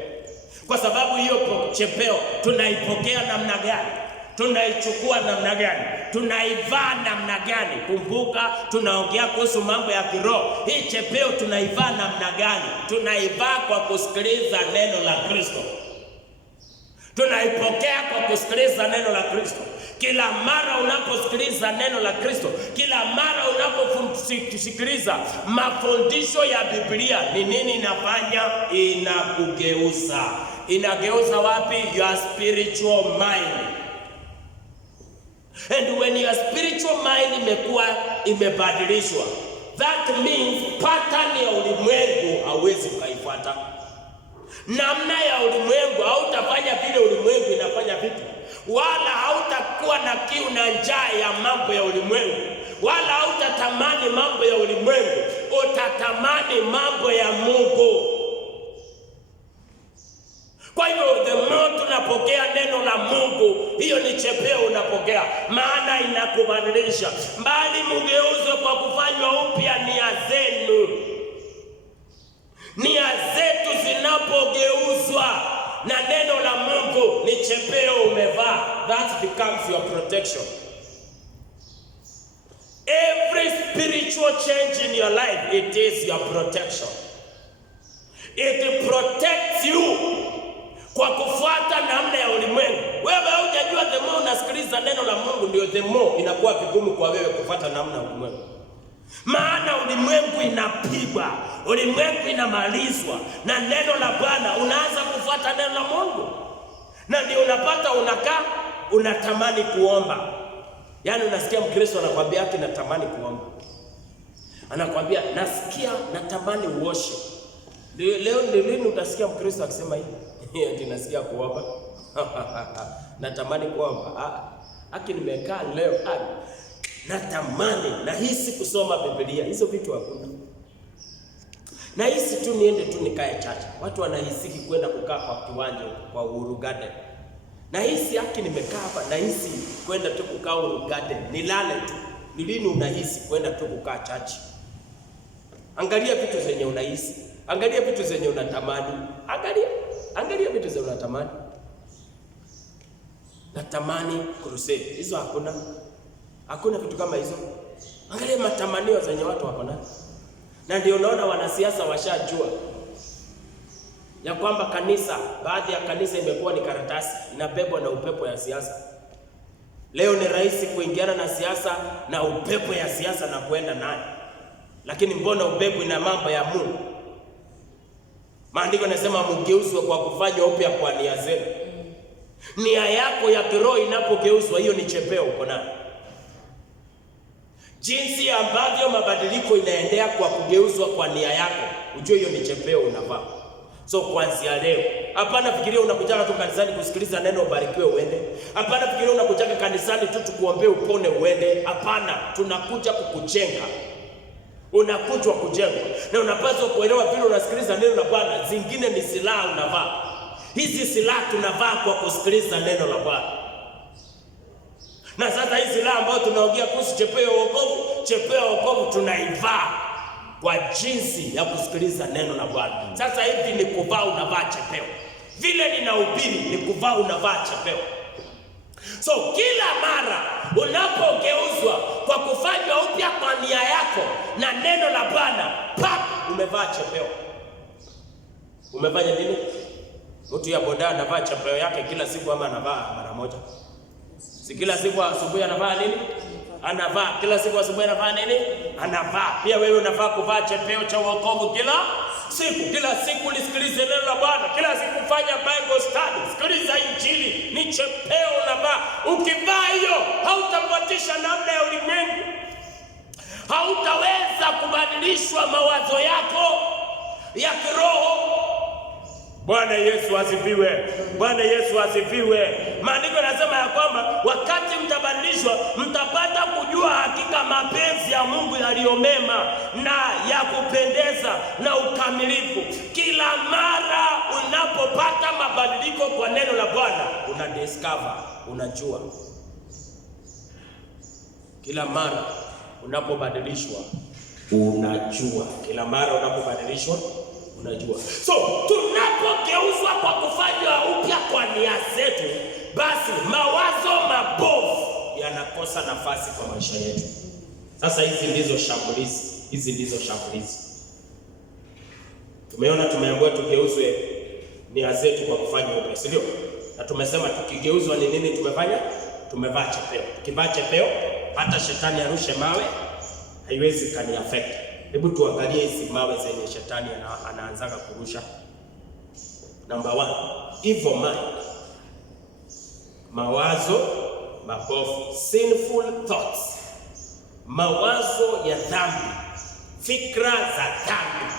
Kwa sababu hiyo chepeo tunaipokea namna gani? Tunaichukua namna gani? Tunaivaa namna gani? Kumbuka tunaongea kuhusu mambo ya kiroho. Hii chepeo tunaivaa namna gani? Tunaivaa kwa kusikiliza neno la Kristo. Tunaipokea kwa kusikiliza neno la Kristo. Kila mara unaposikiliza neno la Kristo, kila mara unaposikiliza mafundisho ya Biblia, ni nini inafanya? Inakugeuza. Inageuza wapi? Your spiritual mind. And when your spiritual mind imebadilishwa, that means pattern ya ulimwengu hauwezi ukaifuata. Namna ya ulimwengu hautafanya vile ulimwengu inafanya vitu, wala hautakuwa na kiu na njaa ya mambo ya ulimwengu, wala hautatamani mambo ya ulimwengu, utatamani mambo ya Mungu. Kwa hivyo the more tunapokea neno la Mungu, hiyo ni chepeo unapokea, maana inakubadilisha. Mbali mgeuzwe kwa kufanywa upya nia zenu. Nia zetu zinapogeuzwa na neno la Mungu, ni chepeo umevaa. That becomes your protection. Every spiritual change in your life, it is your protection. It protects you kwa kufuata namna ya ulimwengu. Wewe hujajua, the more unasikiliza neno la Mungu, ndio the more inakuwa vigumu kwa wewe kufuata namna ya ulimwengu. Maana ulimwengu inapigwa, ulimwengu inamalizwa na neno la Bwana. Unaanza kufuata neno la Mungu, na ndio unapata unakaa unatamani kuomba. Yaani unasikia Mkristo anakuambia ati natamani kuomba. Anakuambia nasikia natamani uoshe. Leo ndio lini utasikia Mkristo akisema hivi? Ati nasikia kuomba. Natamani kuomba. Aki nimekaa leo natamani, nahisi kusoma Biblia. Hizo vitu hakuna. Nahisi tu niende tu nikae chacha. Watu wanahisiki kwenda kukaa kwa kiwanja kwa Uhuru Garden. Nahisi aki nimekaa hapa, nahisi kwenda tu kukaa Uhuru Garden, nilale tu. Ni lini unahisi kwenda tu kukaa chacha? Angalia vitu zenye unahisi. Angalia vitu zenye unatamani. Angalia vitu zenye unatamani. Natamani crusade. Hizo hakuna. Hakuna vitu kama hizo. Angalia matamanio zenye watu wako nayo. Na ndio unaona wanasiasa washajua ya kwamba kanisa, baadhi ya kanisa imekuwa ni karatasi, inabebwa na upepo ya siasa. Leo ni rahisi kuingiana na siasa na upepo ya siasa na kuenda naye. Lakini mbona upepo ina mambo ya Mungu? Maandiko yanasema mgeuzwe kwa kufanywa upya kwa nia zenu. Nia yako ya kiroho inapogeuzwa, hiyo ni chepeo uko nayo. Jinsi ambavyo mabadiliko inaendea kwa kugeuzwa kwa nia yako, ujue hiyo ni chepeo unavaa. So kuanzia leo, hapana fikiria unakuja tu kanisani kusikiliza neno ubarikiwe uende. Hapana fikiria unakuja kanisani tu tukuombee upone uende. Hapana, tunakuja kukujenga. Unakuja kujengwa. Na unapaswa kuelewa vile unasikiliza neno la Bwana, zingine ni silaha unavaa. Hizi silaha tunavaa kwa kusikiliza neno la Bwana. Na sasa hii silaha ambayo tunaongea kuhusu chepeo ya wokovu tunaivaa kwa jinsi ya kusikiliza neno la Bwana. Sasa hivi ni kuvaa unavaa chepeo. Vile ninahubiri ni kuvaa unavaa chepeo. So kila mara unapogeuzwa kwa kufanywa upya kwa nia yako na neno la Bwana, umevaa chepeo. Umefanya nini? Mtu ya boda anavaa chepeo yake kila siku ama anavaa mara moja? Si kila siku asubuhi anavaa nini? Anavaa kila siku asubuhi anavaa nini? Anavaa. Pia wewe unafaa kuvaa chepeo cha wokovu kila siku. Kila siku nisikilize neno la Bwana. Kila siku fanya Bible study. Sikiliza Injili. Ni chepeo unavaa. Ukivaa hiyo, hautafuatisha namna ya ulimwengu. Hautaweza kubadilishwa mawazo yako ya kiroho. Bwana Yesu asifiwe. Bwana Yesu asifiwe. Maandiko yanasema ya kwamba wakati mtabadilishwa, mtapata kujua hakika mapenzi ya Mungu yaliyo mema na ya kupendeza na ukamilifu. Kila mara unapopata mabadiliko kwa neno la Bwana, una discover, unajua. Kila mara unapobadilishwa, unajua. Kila mara unapobadilishwa, unajua. So tunapogeuzwa kwa kufanywa upya kwa nia zetu, basi mawazo mabovu yanakosa nafasi kwa maisha yetu. Sasa hizi ndizo shambulizi. Tumeona, tumeambiwa tugeuzwe nia zetu kwa kufanywa upya, si ndio? Na tumesema tukigeuzwa ni nini tumefanya? Tumevaa chepeo. Tukivaa chepeo, hata shetani arushe mawe haiwezi kani affect. Hebu tuangalie hizi mawe zenye shetani anaanzaga kurusha. Number 1, evil mind. Mawazo mabovu, sinful thoughts. Mawazo ya dhambi, fikra za dhambi.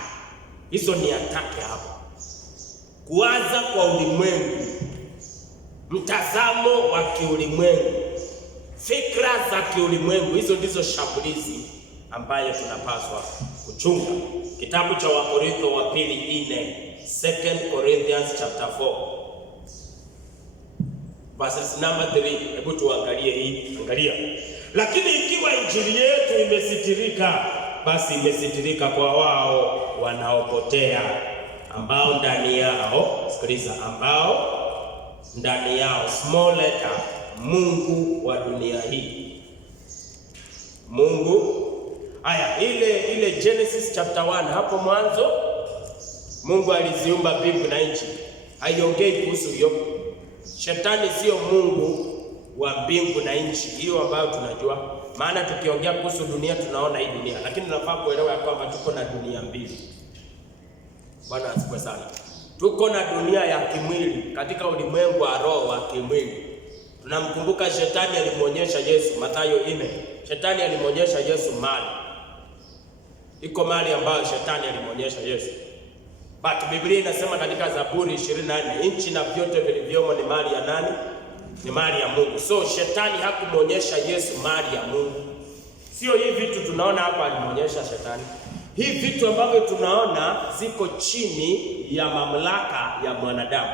Hizo ni atake hapo. Kuwaza kwa ulimwengu, mtazamo wa kiulimwengu, fikra za kiulimwengu, hizo ndizo shambulizi ambayo tunapaswa kuchunga. Kitabu cha Wakorintho wa pili 4, 2 Corinthians chapter 4 verses number 3. Hebu tuangalie hii. Angalia. Lakini ikiwa injili yetu imesitirika, basi imesitirika kwa wao wanaopotea, ambao ndani yao, sikiliza, ambao ndani yao, small letter, mungu wa dunia hii. Mungu. Aya, ile Genesis chapter 1, hapo mwanzo Mungu aliziumba mbingu na nchi. Haiongei kuhusu hiyo. Shetani sio Mungu wa mbingu na nchi, hiyo ambayo tunajua. Maana tukiongea kuhusu dunia tunaona hii dunia, lakini tunafaa kuelewa ya kwamba tuko na dunia mbili. Bwana asifiwe sana. Tuko na dunia ya kimwili, katika ulimwengu wa roho wa kimwili. Tunamkumbuka shetani alimwonyesha Yesu, Mathayo 4. Shetani alimwonyesha Yesu mali. Iko mali ambayo shetani alimwonyesha Yesu. But Biblia inasema katika Zaburi 24, nchi na vyote vilivyomo ni mali ya nani? Ni mali ya Mungu. So shetani hakumwonyesha Yesu mali ya Mungu. Sio hivi vitu tunaona hapa alimwonyesha shetani. Hivi vitu ambavyo tunaona ziko chini ya mamlaka ya mwanadamu.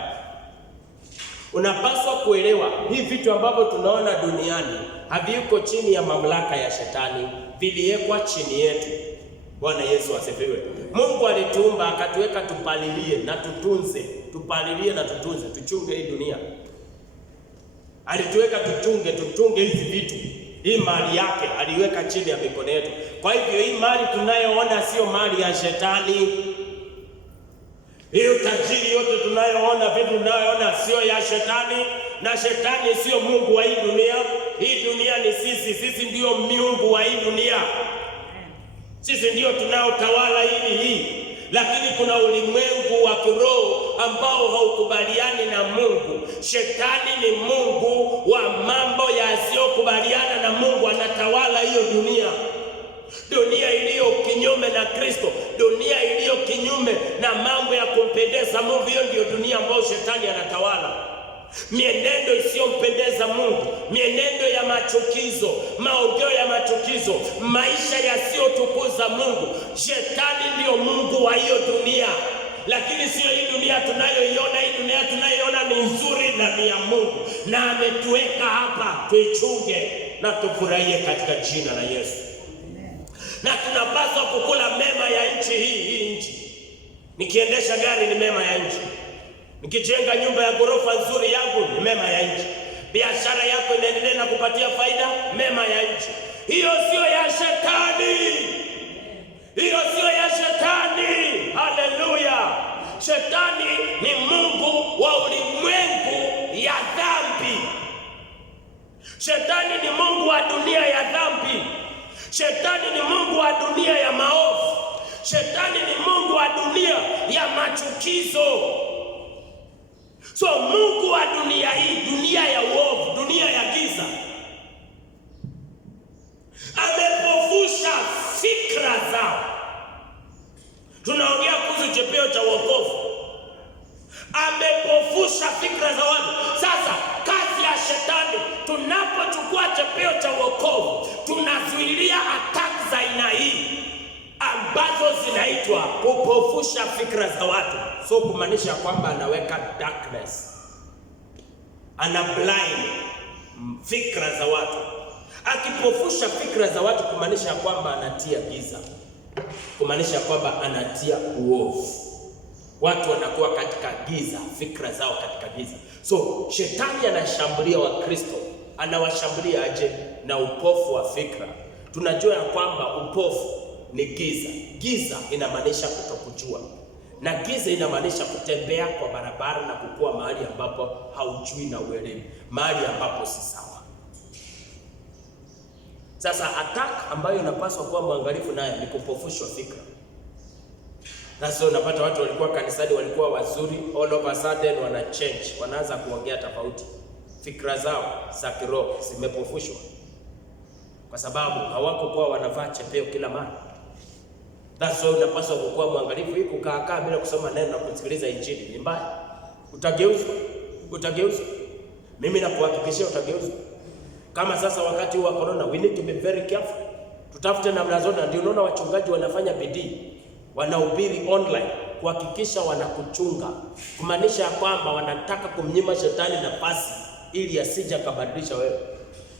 Unapaswa kuelewa hivi vitu ambavyo tunaona duniani haviko chini ya mamlaka ya shetani, viliwekwa chini yetu. Bwana Yesu asifiwe. Mungu alituumba akatuweka tupalilie na tutunze, tupalilie na tutunze, tuchunge hii dunia. Alituweka tutunge hizi vitu. Hii mali yake aliweka chini ya mikono yetu. Kwa hivyo hii mali tunayoona sio mali ya shetani. Hiyo tajiri yote tunayoona, vitu tunayoona sio ya shetani, na shetani sio mungu wa hii dunia. Hii dunia ni sisi ndio miungu wa hii dunia. Sisi ndio tunaotawala hii. Lakini kuna ulimwengu wa kiroho ambao haukubaliani na Mungu. Shetani ni mungu wa mambo yasiyokubaliana na Mungu, anatawala hiyo dunia. Dunia iliyo kinyume na Kristo, dunia iliyo kinyume na mambo ya kumpendeza Mungu, hiyo ndio dunia ambayo shetani anatawala. Mienendo isiyompendeza Mungu, mienendo ya machukizo, maongeo ya machukizo, maisha yasiyotukuza Mungu. Shetani ndio mungu wa hiyo dunia. Lakini sio hii dunia tunayoiona. Hii dunia tunayoiona ni nzuri na ni ya Mungu, na ametuweka hapa tuichunge na tufurahie katika jina la Yesu. Na tunapaswa kukula mema ya nchi hii nchi. Nikiendesha gari ni mema ya nchi. Nikijenga nyumba ya ghorofa nzuri yangu ni mema ya nchi. Biashara yako inaendelea na kupatia faida, mema ya nchi. Hiyo sio ya shetani. Hiyo sio ya shetani. Haleluya. Shetani ni mungu wa ulimwengu ya dhambi. Shetani ni mungu wa dunia ya dhambi. Shetani ni mungu wa dunia ya maovu. Shetani ni mungu wa dunia ya machukizo. So mungu wa dunia hii, dunia ya uovu, dunia ya giza, amepofusha fikra zao. Tunaongea kuhusu chepeo cha wokovu. Amepofusha fikra za watu. Sasa kazi ya shetani, tunapochukua chepeo cha wokovu, tunazuilia attack za aina hii ambazo zinaitwa kupofusha fikra za watu. So kumaanisha kwamba anaweka darkness, ana blind fikra za watu. Akipofusha fikra za watu, kumaanisha kwamba anatia giza, kumaanisha kwamba anatia uovu. Watu wanakuwa katika giza, fikra zao katika giza. So shetani anashambulia Wakristo. Anawashambulia aje? Na upofu wa fikra. Tunajua ya kwamba upofu ni giza. Giza inamaanisha kutokujua, na giza inamaanisha kutembea kwa barabara na kukua mahali ambapo haujui na uelewi, mahali ambapo si sawa. Sasa attack ambayo unapaswa kuwa mwangalifu nayo ni kupofushwa fikra. Sasa unapata watu walikuwa kanisani, walikuwa wazuri, all of a sudden wana change, wanaanza kuongea tofauti. Fikra zao za kiroho zimepofushwa kwa sababu hawakokuwa wanavaa chepeo kila mara. That's why unapaswa kuwa mwangalifu. Hii kukaa bila kusoma neno na kusikiliza injili ni mbaya. Utageuzwa. Mimi nakuhakikishia utageuzwa. Kama sasa wakati wa corona, we need to be very careful. Tutafute namna zote. Ndio unaona wachungaji wanafanya bidii, wanahubiri online kuhakikisha wanakuchunga, kumaanisha kwamba wanataka kumnyima shetani nafasi ili asije kabadilisha wewe.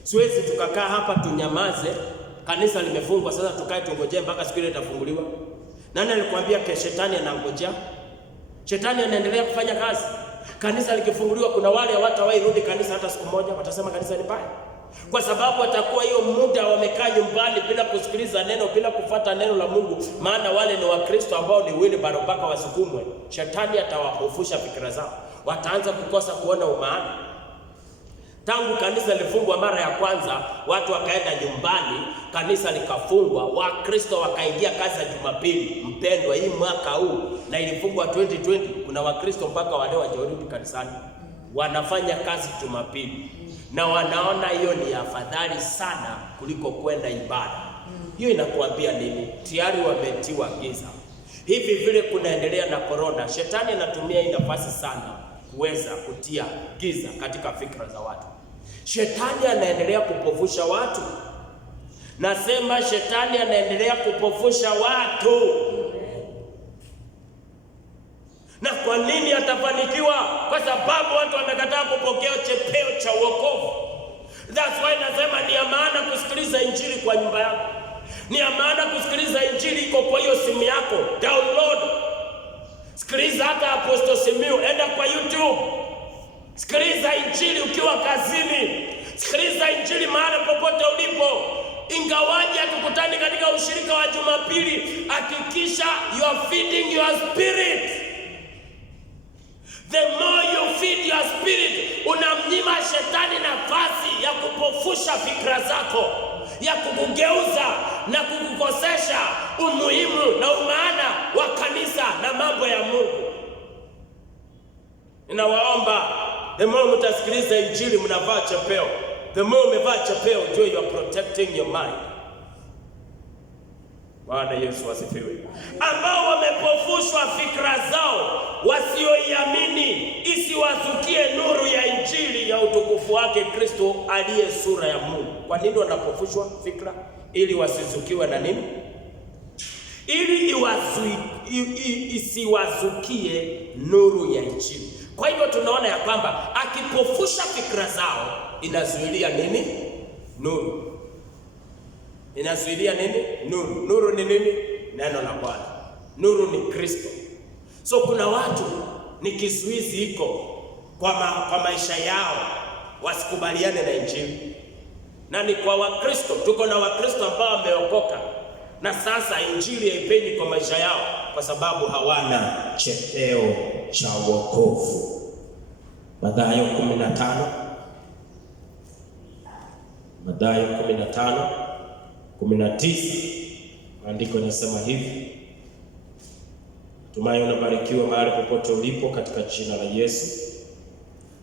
Siwezi tukakaa hapa tunyamaze, kanisa limefungwa, sasa tukae tungojee mpaka siku ile itafunguliwa. Nani alikwambia shetani anangojea? Shetani anaendelea kufanya kazi. Kanisa likifunguliwa, kuna wale hawatawahi rudi kanisa hata siku moja, watasema kanisa ni baya. Kwa sababu watakuwa hiyo muda wamekaa nyumbani bila kusikiliza neno, bila kufuata neno la Mungu. Maana wale ni Wakristo ambao ni wili barabaka wasukumwe. Shetani atawapofusha fikra zao. Wataanza kukosa kuona umaana. Tangu kanisa lifungwa mara ya kwanza, watu wakaenda nyumbani, kanisa likafungwa, Wakristo wakaingia kazi ya Jumapili. Mpendwa, hii mwaka huu na ilifungwa 2020, kuna Wakristo mpaka wale wajarudi kanisani, wanafanya kazi Jumapili. Na wanaona hiyo ni afadhali sana kuliko kwenda ibada. Hiyo inakuambia nini? Tayari wametiwa giza. Hivi vile kunaendelea na corona, shetani anatumia hii nafasi sana kuweza kutia giza katika fikra za watu. Shetani anaendelea kupofusha watu. Nasema shetani anaendelea kupofusha watu. Na kwa nini atafanikiwa? Kwa sababu watu wamekataa kupokea chepeo cha wokovu. That's why nasema ni maana kusikiliza injili kwa nyumba yako. Ni maana kusikiliza injili iko kwa hiyo simu yako. Download. Sikiliza hata Apostle Simiu, enda kwa YouTube. Sikiliza injili ukiwa kazini. Sikiliza injili mahali popote ulipo. Ingawaje tukutane katika ushirika wa Jumapili, hakikisha you are feeding your spirit. The more you feed your spirit, unamnyima shetani nafasi ya kupofusha fikra zako, ya kukugeuza na kukukosesha umuhimu na umaana wa kanisa na mambo ya Mungu. Ninawaomba, the more mtasikiliza injili mnavaa chepeo, the more umevaa chepeo, you are protecting your mind. Bwana Yesu asifiwe. Ambao wamepofushwa fikra zao, wasioiamini isiwazukie nuru ya injili ya utukufu wake Kristo aliye sura ya Mungu. Kwa nini wanapofushwa fikra? Ili wasizukiwe na nini? Ili isiwazukie nuru ya injili. Kwa hivyo tunaona ya kwamba akipofusha fikra zao, inazuilia nini? Nuru. Inazuilia nini? Nuru. Nuru ni nini? Neno la Bwana. Nuru ni Kristo. So kuna watu ni kizuizi iko kwa maisha yao, wasikubaliane na injili. na ni kwa Wakristo. Tuko na Wakristo ambao wameokoka na sasa injili haipenyi kwa maisha yao kwa sababu hawana chepeo cha wokovu. Mathayo 15:19 maandiko yanasema hivi. Tumaye unabarikiwa mahali popote ulipo katika jina la Yesu.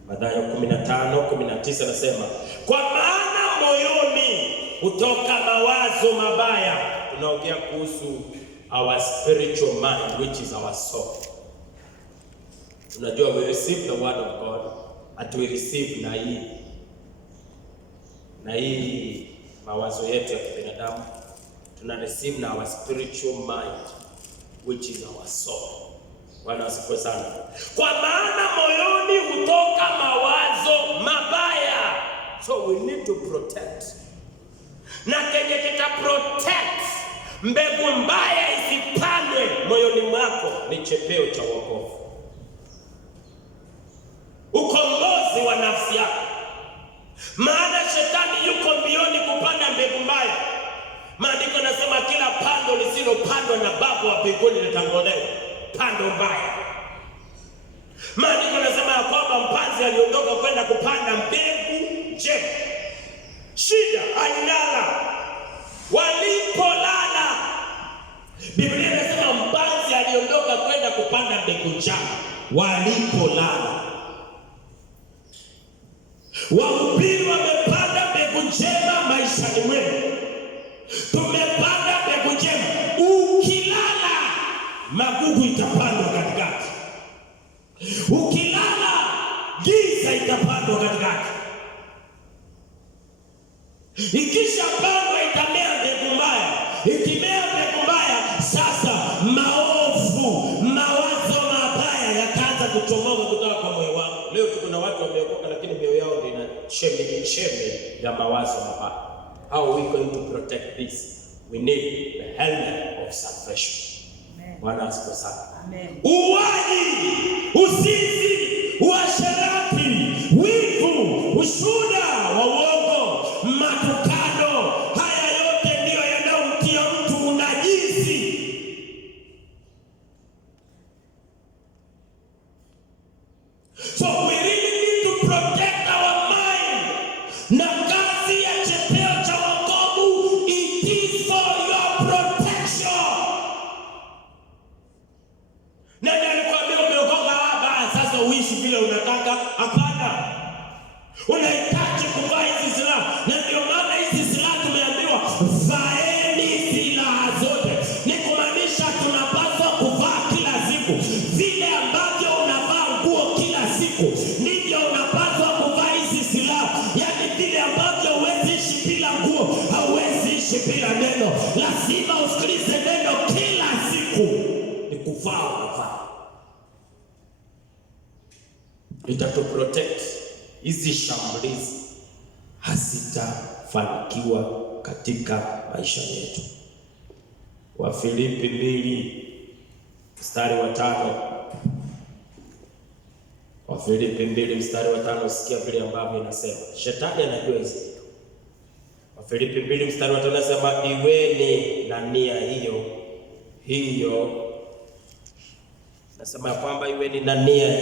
Mathayo 15:19 nasema, kwa maana moyoni hutoka mawazo mabaya. Tunaongea kuhusu our spiritual mind, which is our soul. Unajua, we receive the word of God and we receive na hii mawazo yetu ya kibinadamu. Tuna receive na our spiritual mind, which is our soul. Bwana asifiwe sana. Kwa maana moyoni hutoka mawazo mabaya. So we need to protect. Na kenye kita protect mbegu mbaya isipandwe moyoni mwako ni chepeo cha wokovu, ukombozi wa nafsi yako. Maana shetani yuko mbioni kupanda mbegu mbaya. Maandiko yanasema kila pando lisilopandwa na Baba wa mbinguni litang'olewa. Pando mbaya. Maandiko yanasema ya kwamba mpanzi aliondoka kwenda kupanda mbegu njema. Shida alilala walipolala. Biblia inasema mpanzi aliondoka kwenda kupanda mbegu njema walipolala. Wahubiri wamepanda mbegu njema maishani mwenu. Tumepanda mbegu njema. Ukilala magugu itapandwa katikati. Ukilala giza itapandwa katikati. Ikisha pandwa itamea mbegu mbaya. Ikimea mbegu mbaya, sasa mawazo mabaya yakaanza kuchomoka kutoka kwa moyo wako. Leo tuko na watu wameokoka lakini mioyo yao ndio ina chembe ya mawazo mabaya. How are we going to protect this? We need the helmet of salvation. Bwana asifiwe sana. Amen. Uwaji, uzinzi, uasherati, wivu, ushuhuda wa uongo, matukano, haya yote ndio yanayomtia mtu unajisi. So we really need to protect our mind. Na kazi ya chepeo cha wokovu, it is for your protection. Nani alikwambia umeokoka sasa uishi vile unataka? Hapana. Unahitaji kuvaa hizi silaha. Na ndio maana hizi silaha tumeambiwa vaeni silaha zote. Ni kumaanisha tunapaswa kuvaa kila siku. Vile ambavyo unavaa nguo kila siku, ndivyo unapaswa kuvaa hizi silaha. Yaani vile ambavyo huwezi ishi bila nguo, hauwezi ishi bila neno. Lazima usikilize neno kila siku. Ni kuvaa. Itatuprotect. Hizi shambulizi hasitafanikiwa katika maisha yetu. Wafilipi 2:5. Wafilipi 2:5, sikia vile ambavyo inasema. Shetani anajua hizi. Wafilipi 2:5 anasema iweni na nia hiyo. Nasema kwamba iweni na nia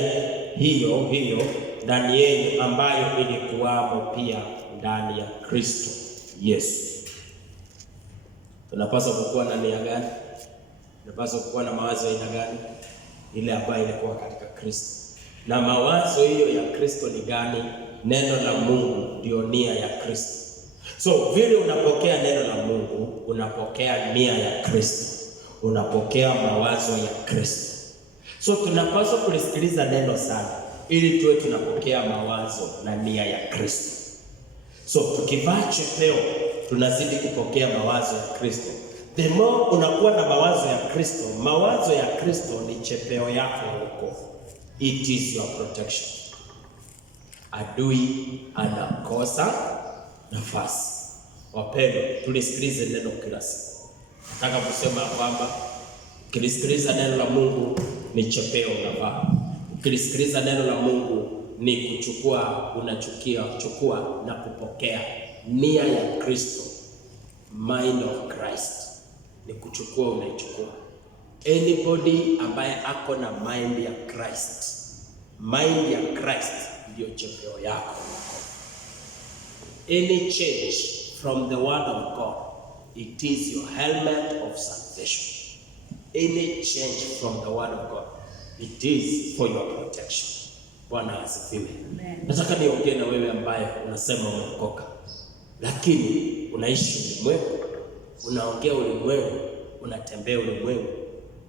hiyo ndani yenu ambayo ilikuwamo pia ndani ya Kristo Yesu. Tunapaswa kuwa na nia gani? Tunapaswa kuwa na mawazo ya aina gani? Ile ambayo ilikuwa katika Kristo. Na mawazo hiyo ya Kristo ni gani? Neno la Mungu ndio nia ya Kristo. So vile unapokea neno la Mungu, unapokea nia ya Kristo. Unapokea mawazo ya Kristo. So tunapaswa kulisikiliza neno sana ili tuwe tunapokea mawazo na nia ya Kristo. So tukivaa chepeo tunazidi kupokea mawazo ya Kristo. The more unakuwa na mawazo ya Kristo, mawazo ya Kristo ni chepeo yako ya wokovu. It is your protection. Adui anakosa nafasi. Wapendwa, tulisikilize neno kila siku. Nataka kusema kwamba ukilisikiliza neno la Mungu ni chepeo unavaa. Ukilisikiliza neno la Mungu ni kuchukua, chukua na kupokea nia ya Kristo, mind of Christ, ni kuchukua unaichukua. Anybody ambaye ako na mind ya Christ, mind ya Christ ndio chepeo yako. Any change from the word of God, it is your helmet of salvation. Any change from the word of God, it is for your protection. Bwana asifiwe. Nataka niongee na wewe ambaye unasema umeokoka, lakini unaishi ulimwengu, unaongea ulimwengu, unatembea ulimwengu,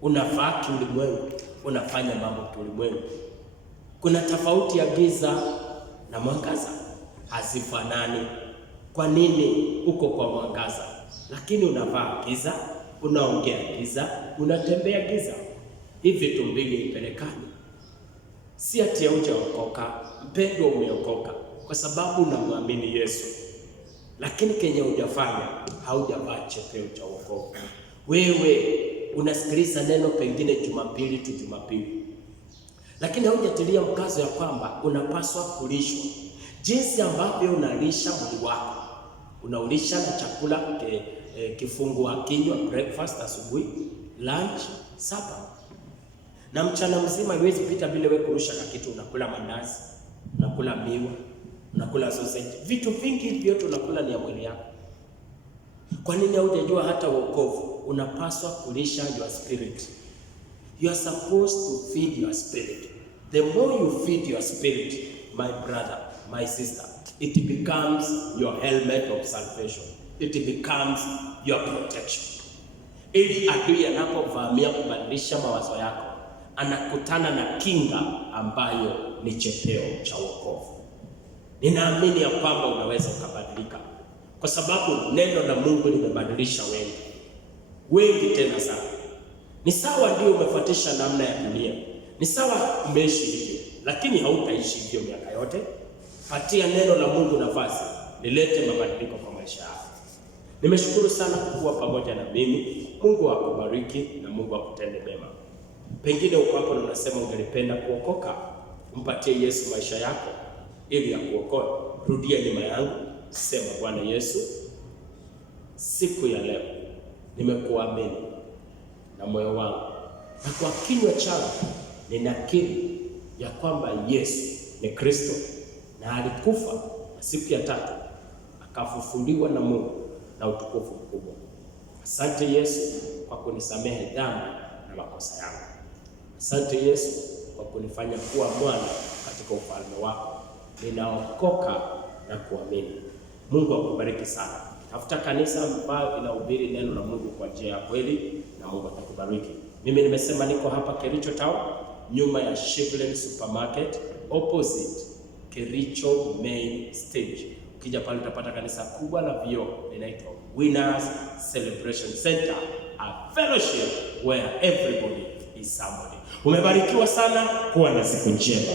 unafaki ulimwengu, unafanya mambo ulimwengu. Kuna tofauti ya giza na mwangaza, hazifanani. Kwa nini uko kwa mwangaza lakini unavaa giza, unaongea giza, unatembea giza? Hivi vitu mbili ipelekani. Si ati hujaokoka, mpendwa, umeokoka kwa sababu unamwamini Yesu, lakini kenye hujafanya, haujavaa chepeo cha wokovu. Wewe unasikiliza neno pengine Jumapili tu Jumapili, lakini haujatilia mkazo ya kwamba unapaswa kulishwa jinsi ambavyo unalisha mwili wako. Unaulisha na chakula kifungua kinywa, breakfast, asubuhi, lunch, supper. Na mchana mzima haiwezi pita bila wewe kurusha na kitu. Unakula mandazi, unakula miwa, unakula sausage. Vitu vingi hivyo tunakula ni ya mwili yako. Kwa nini hujajua hata wokovu unapaswa kulisha your spirit? You are supposed to feed your spirit. The more you feed your spirit, my brother, my sister, it becomes your helmet of salvation. It becomes your protection. Ili adui anapovamia kubadilisha mawazo yako, anakutana na kinga ambayo ni chepeo cha wokovu. Ninaamini ya kwamba unaweza ukabadilika, kwa sababu neno la Mungu limebadilisha wengi tena sana. Ni sawa ndio umefuatisha namna ya dunia, ni sawa umeishi hivyo, lakini hautaishi hivyo miaka yote. Patia neno la Mungu nafasi lilete mabadiliko kwa maisha yako. Nimeshukuru sana kuwa pamoja na mimi. Mungu akubariki na Mungu akutende mema. Pengine uko hapo na unasema ungelipenda kuokoka, umpatie Yesu maisha yako ili akuokoe. Rudia nyuma yangu, sema: Bwana Yesu, siku ya leo nimekuamini na moyo wangu, na kwa kinywa changu ninakiri ya kwamba Yesu ni Kristo na alikufa na siku ya tatu akafufuliwa na Mungu na utukufu mkubwa. Asante Yesu kwa kunisamehe dhambi na makosa yangu. Asante Yesu kwa kunifanya kuwa mwana katika ufalme wako. Ninaokoka na kuamini. Mungu akubariki sana. Tafuta kanisa ambayo inahubiri neno la Mungu kwa njia ya kweli na Mungu atakubariki. Mimi nimesema niko hapa Kericho Town, nyuma ya Shivland Supermarket, opposite Kericho Main Stage. Ukija pale utapata kanisa kubwa la vioo linaitwa Winners Celebration Center, a fellowship where everybody is somebody. Umebarikiwa sana, kuwa na siku njema.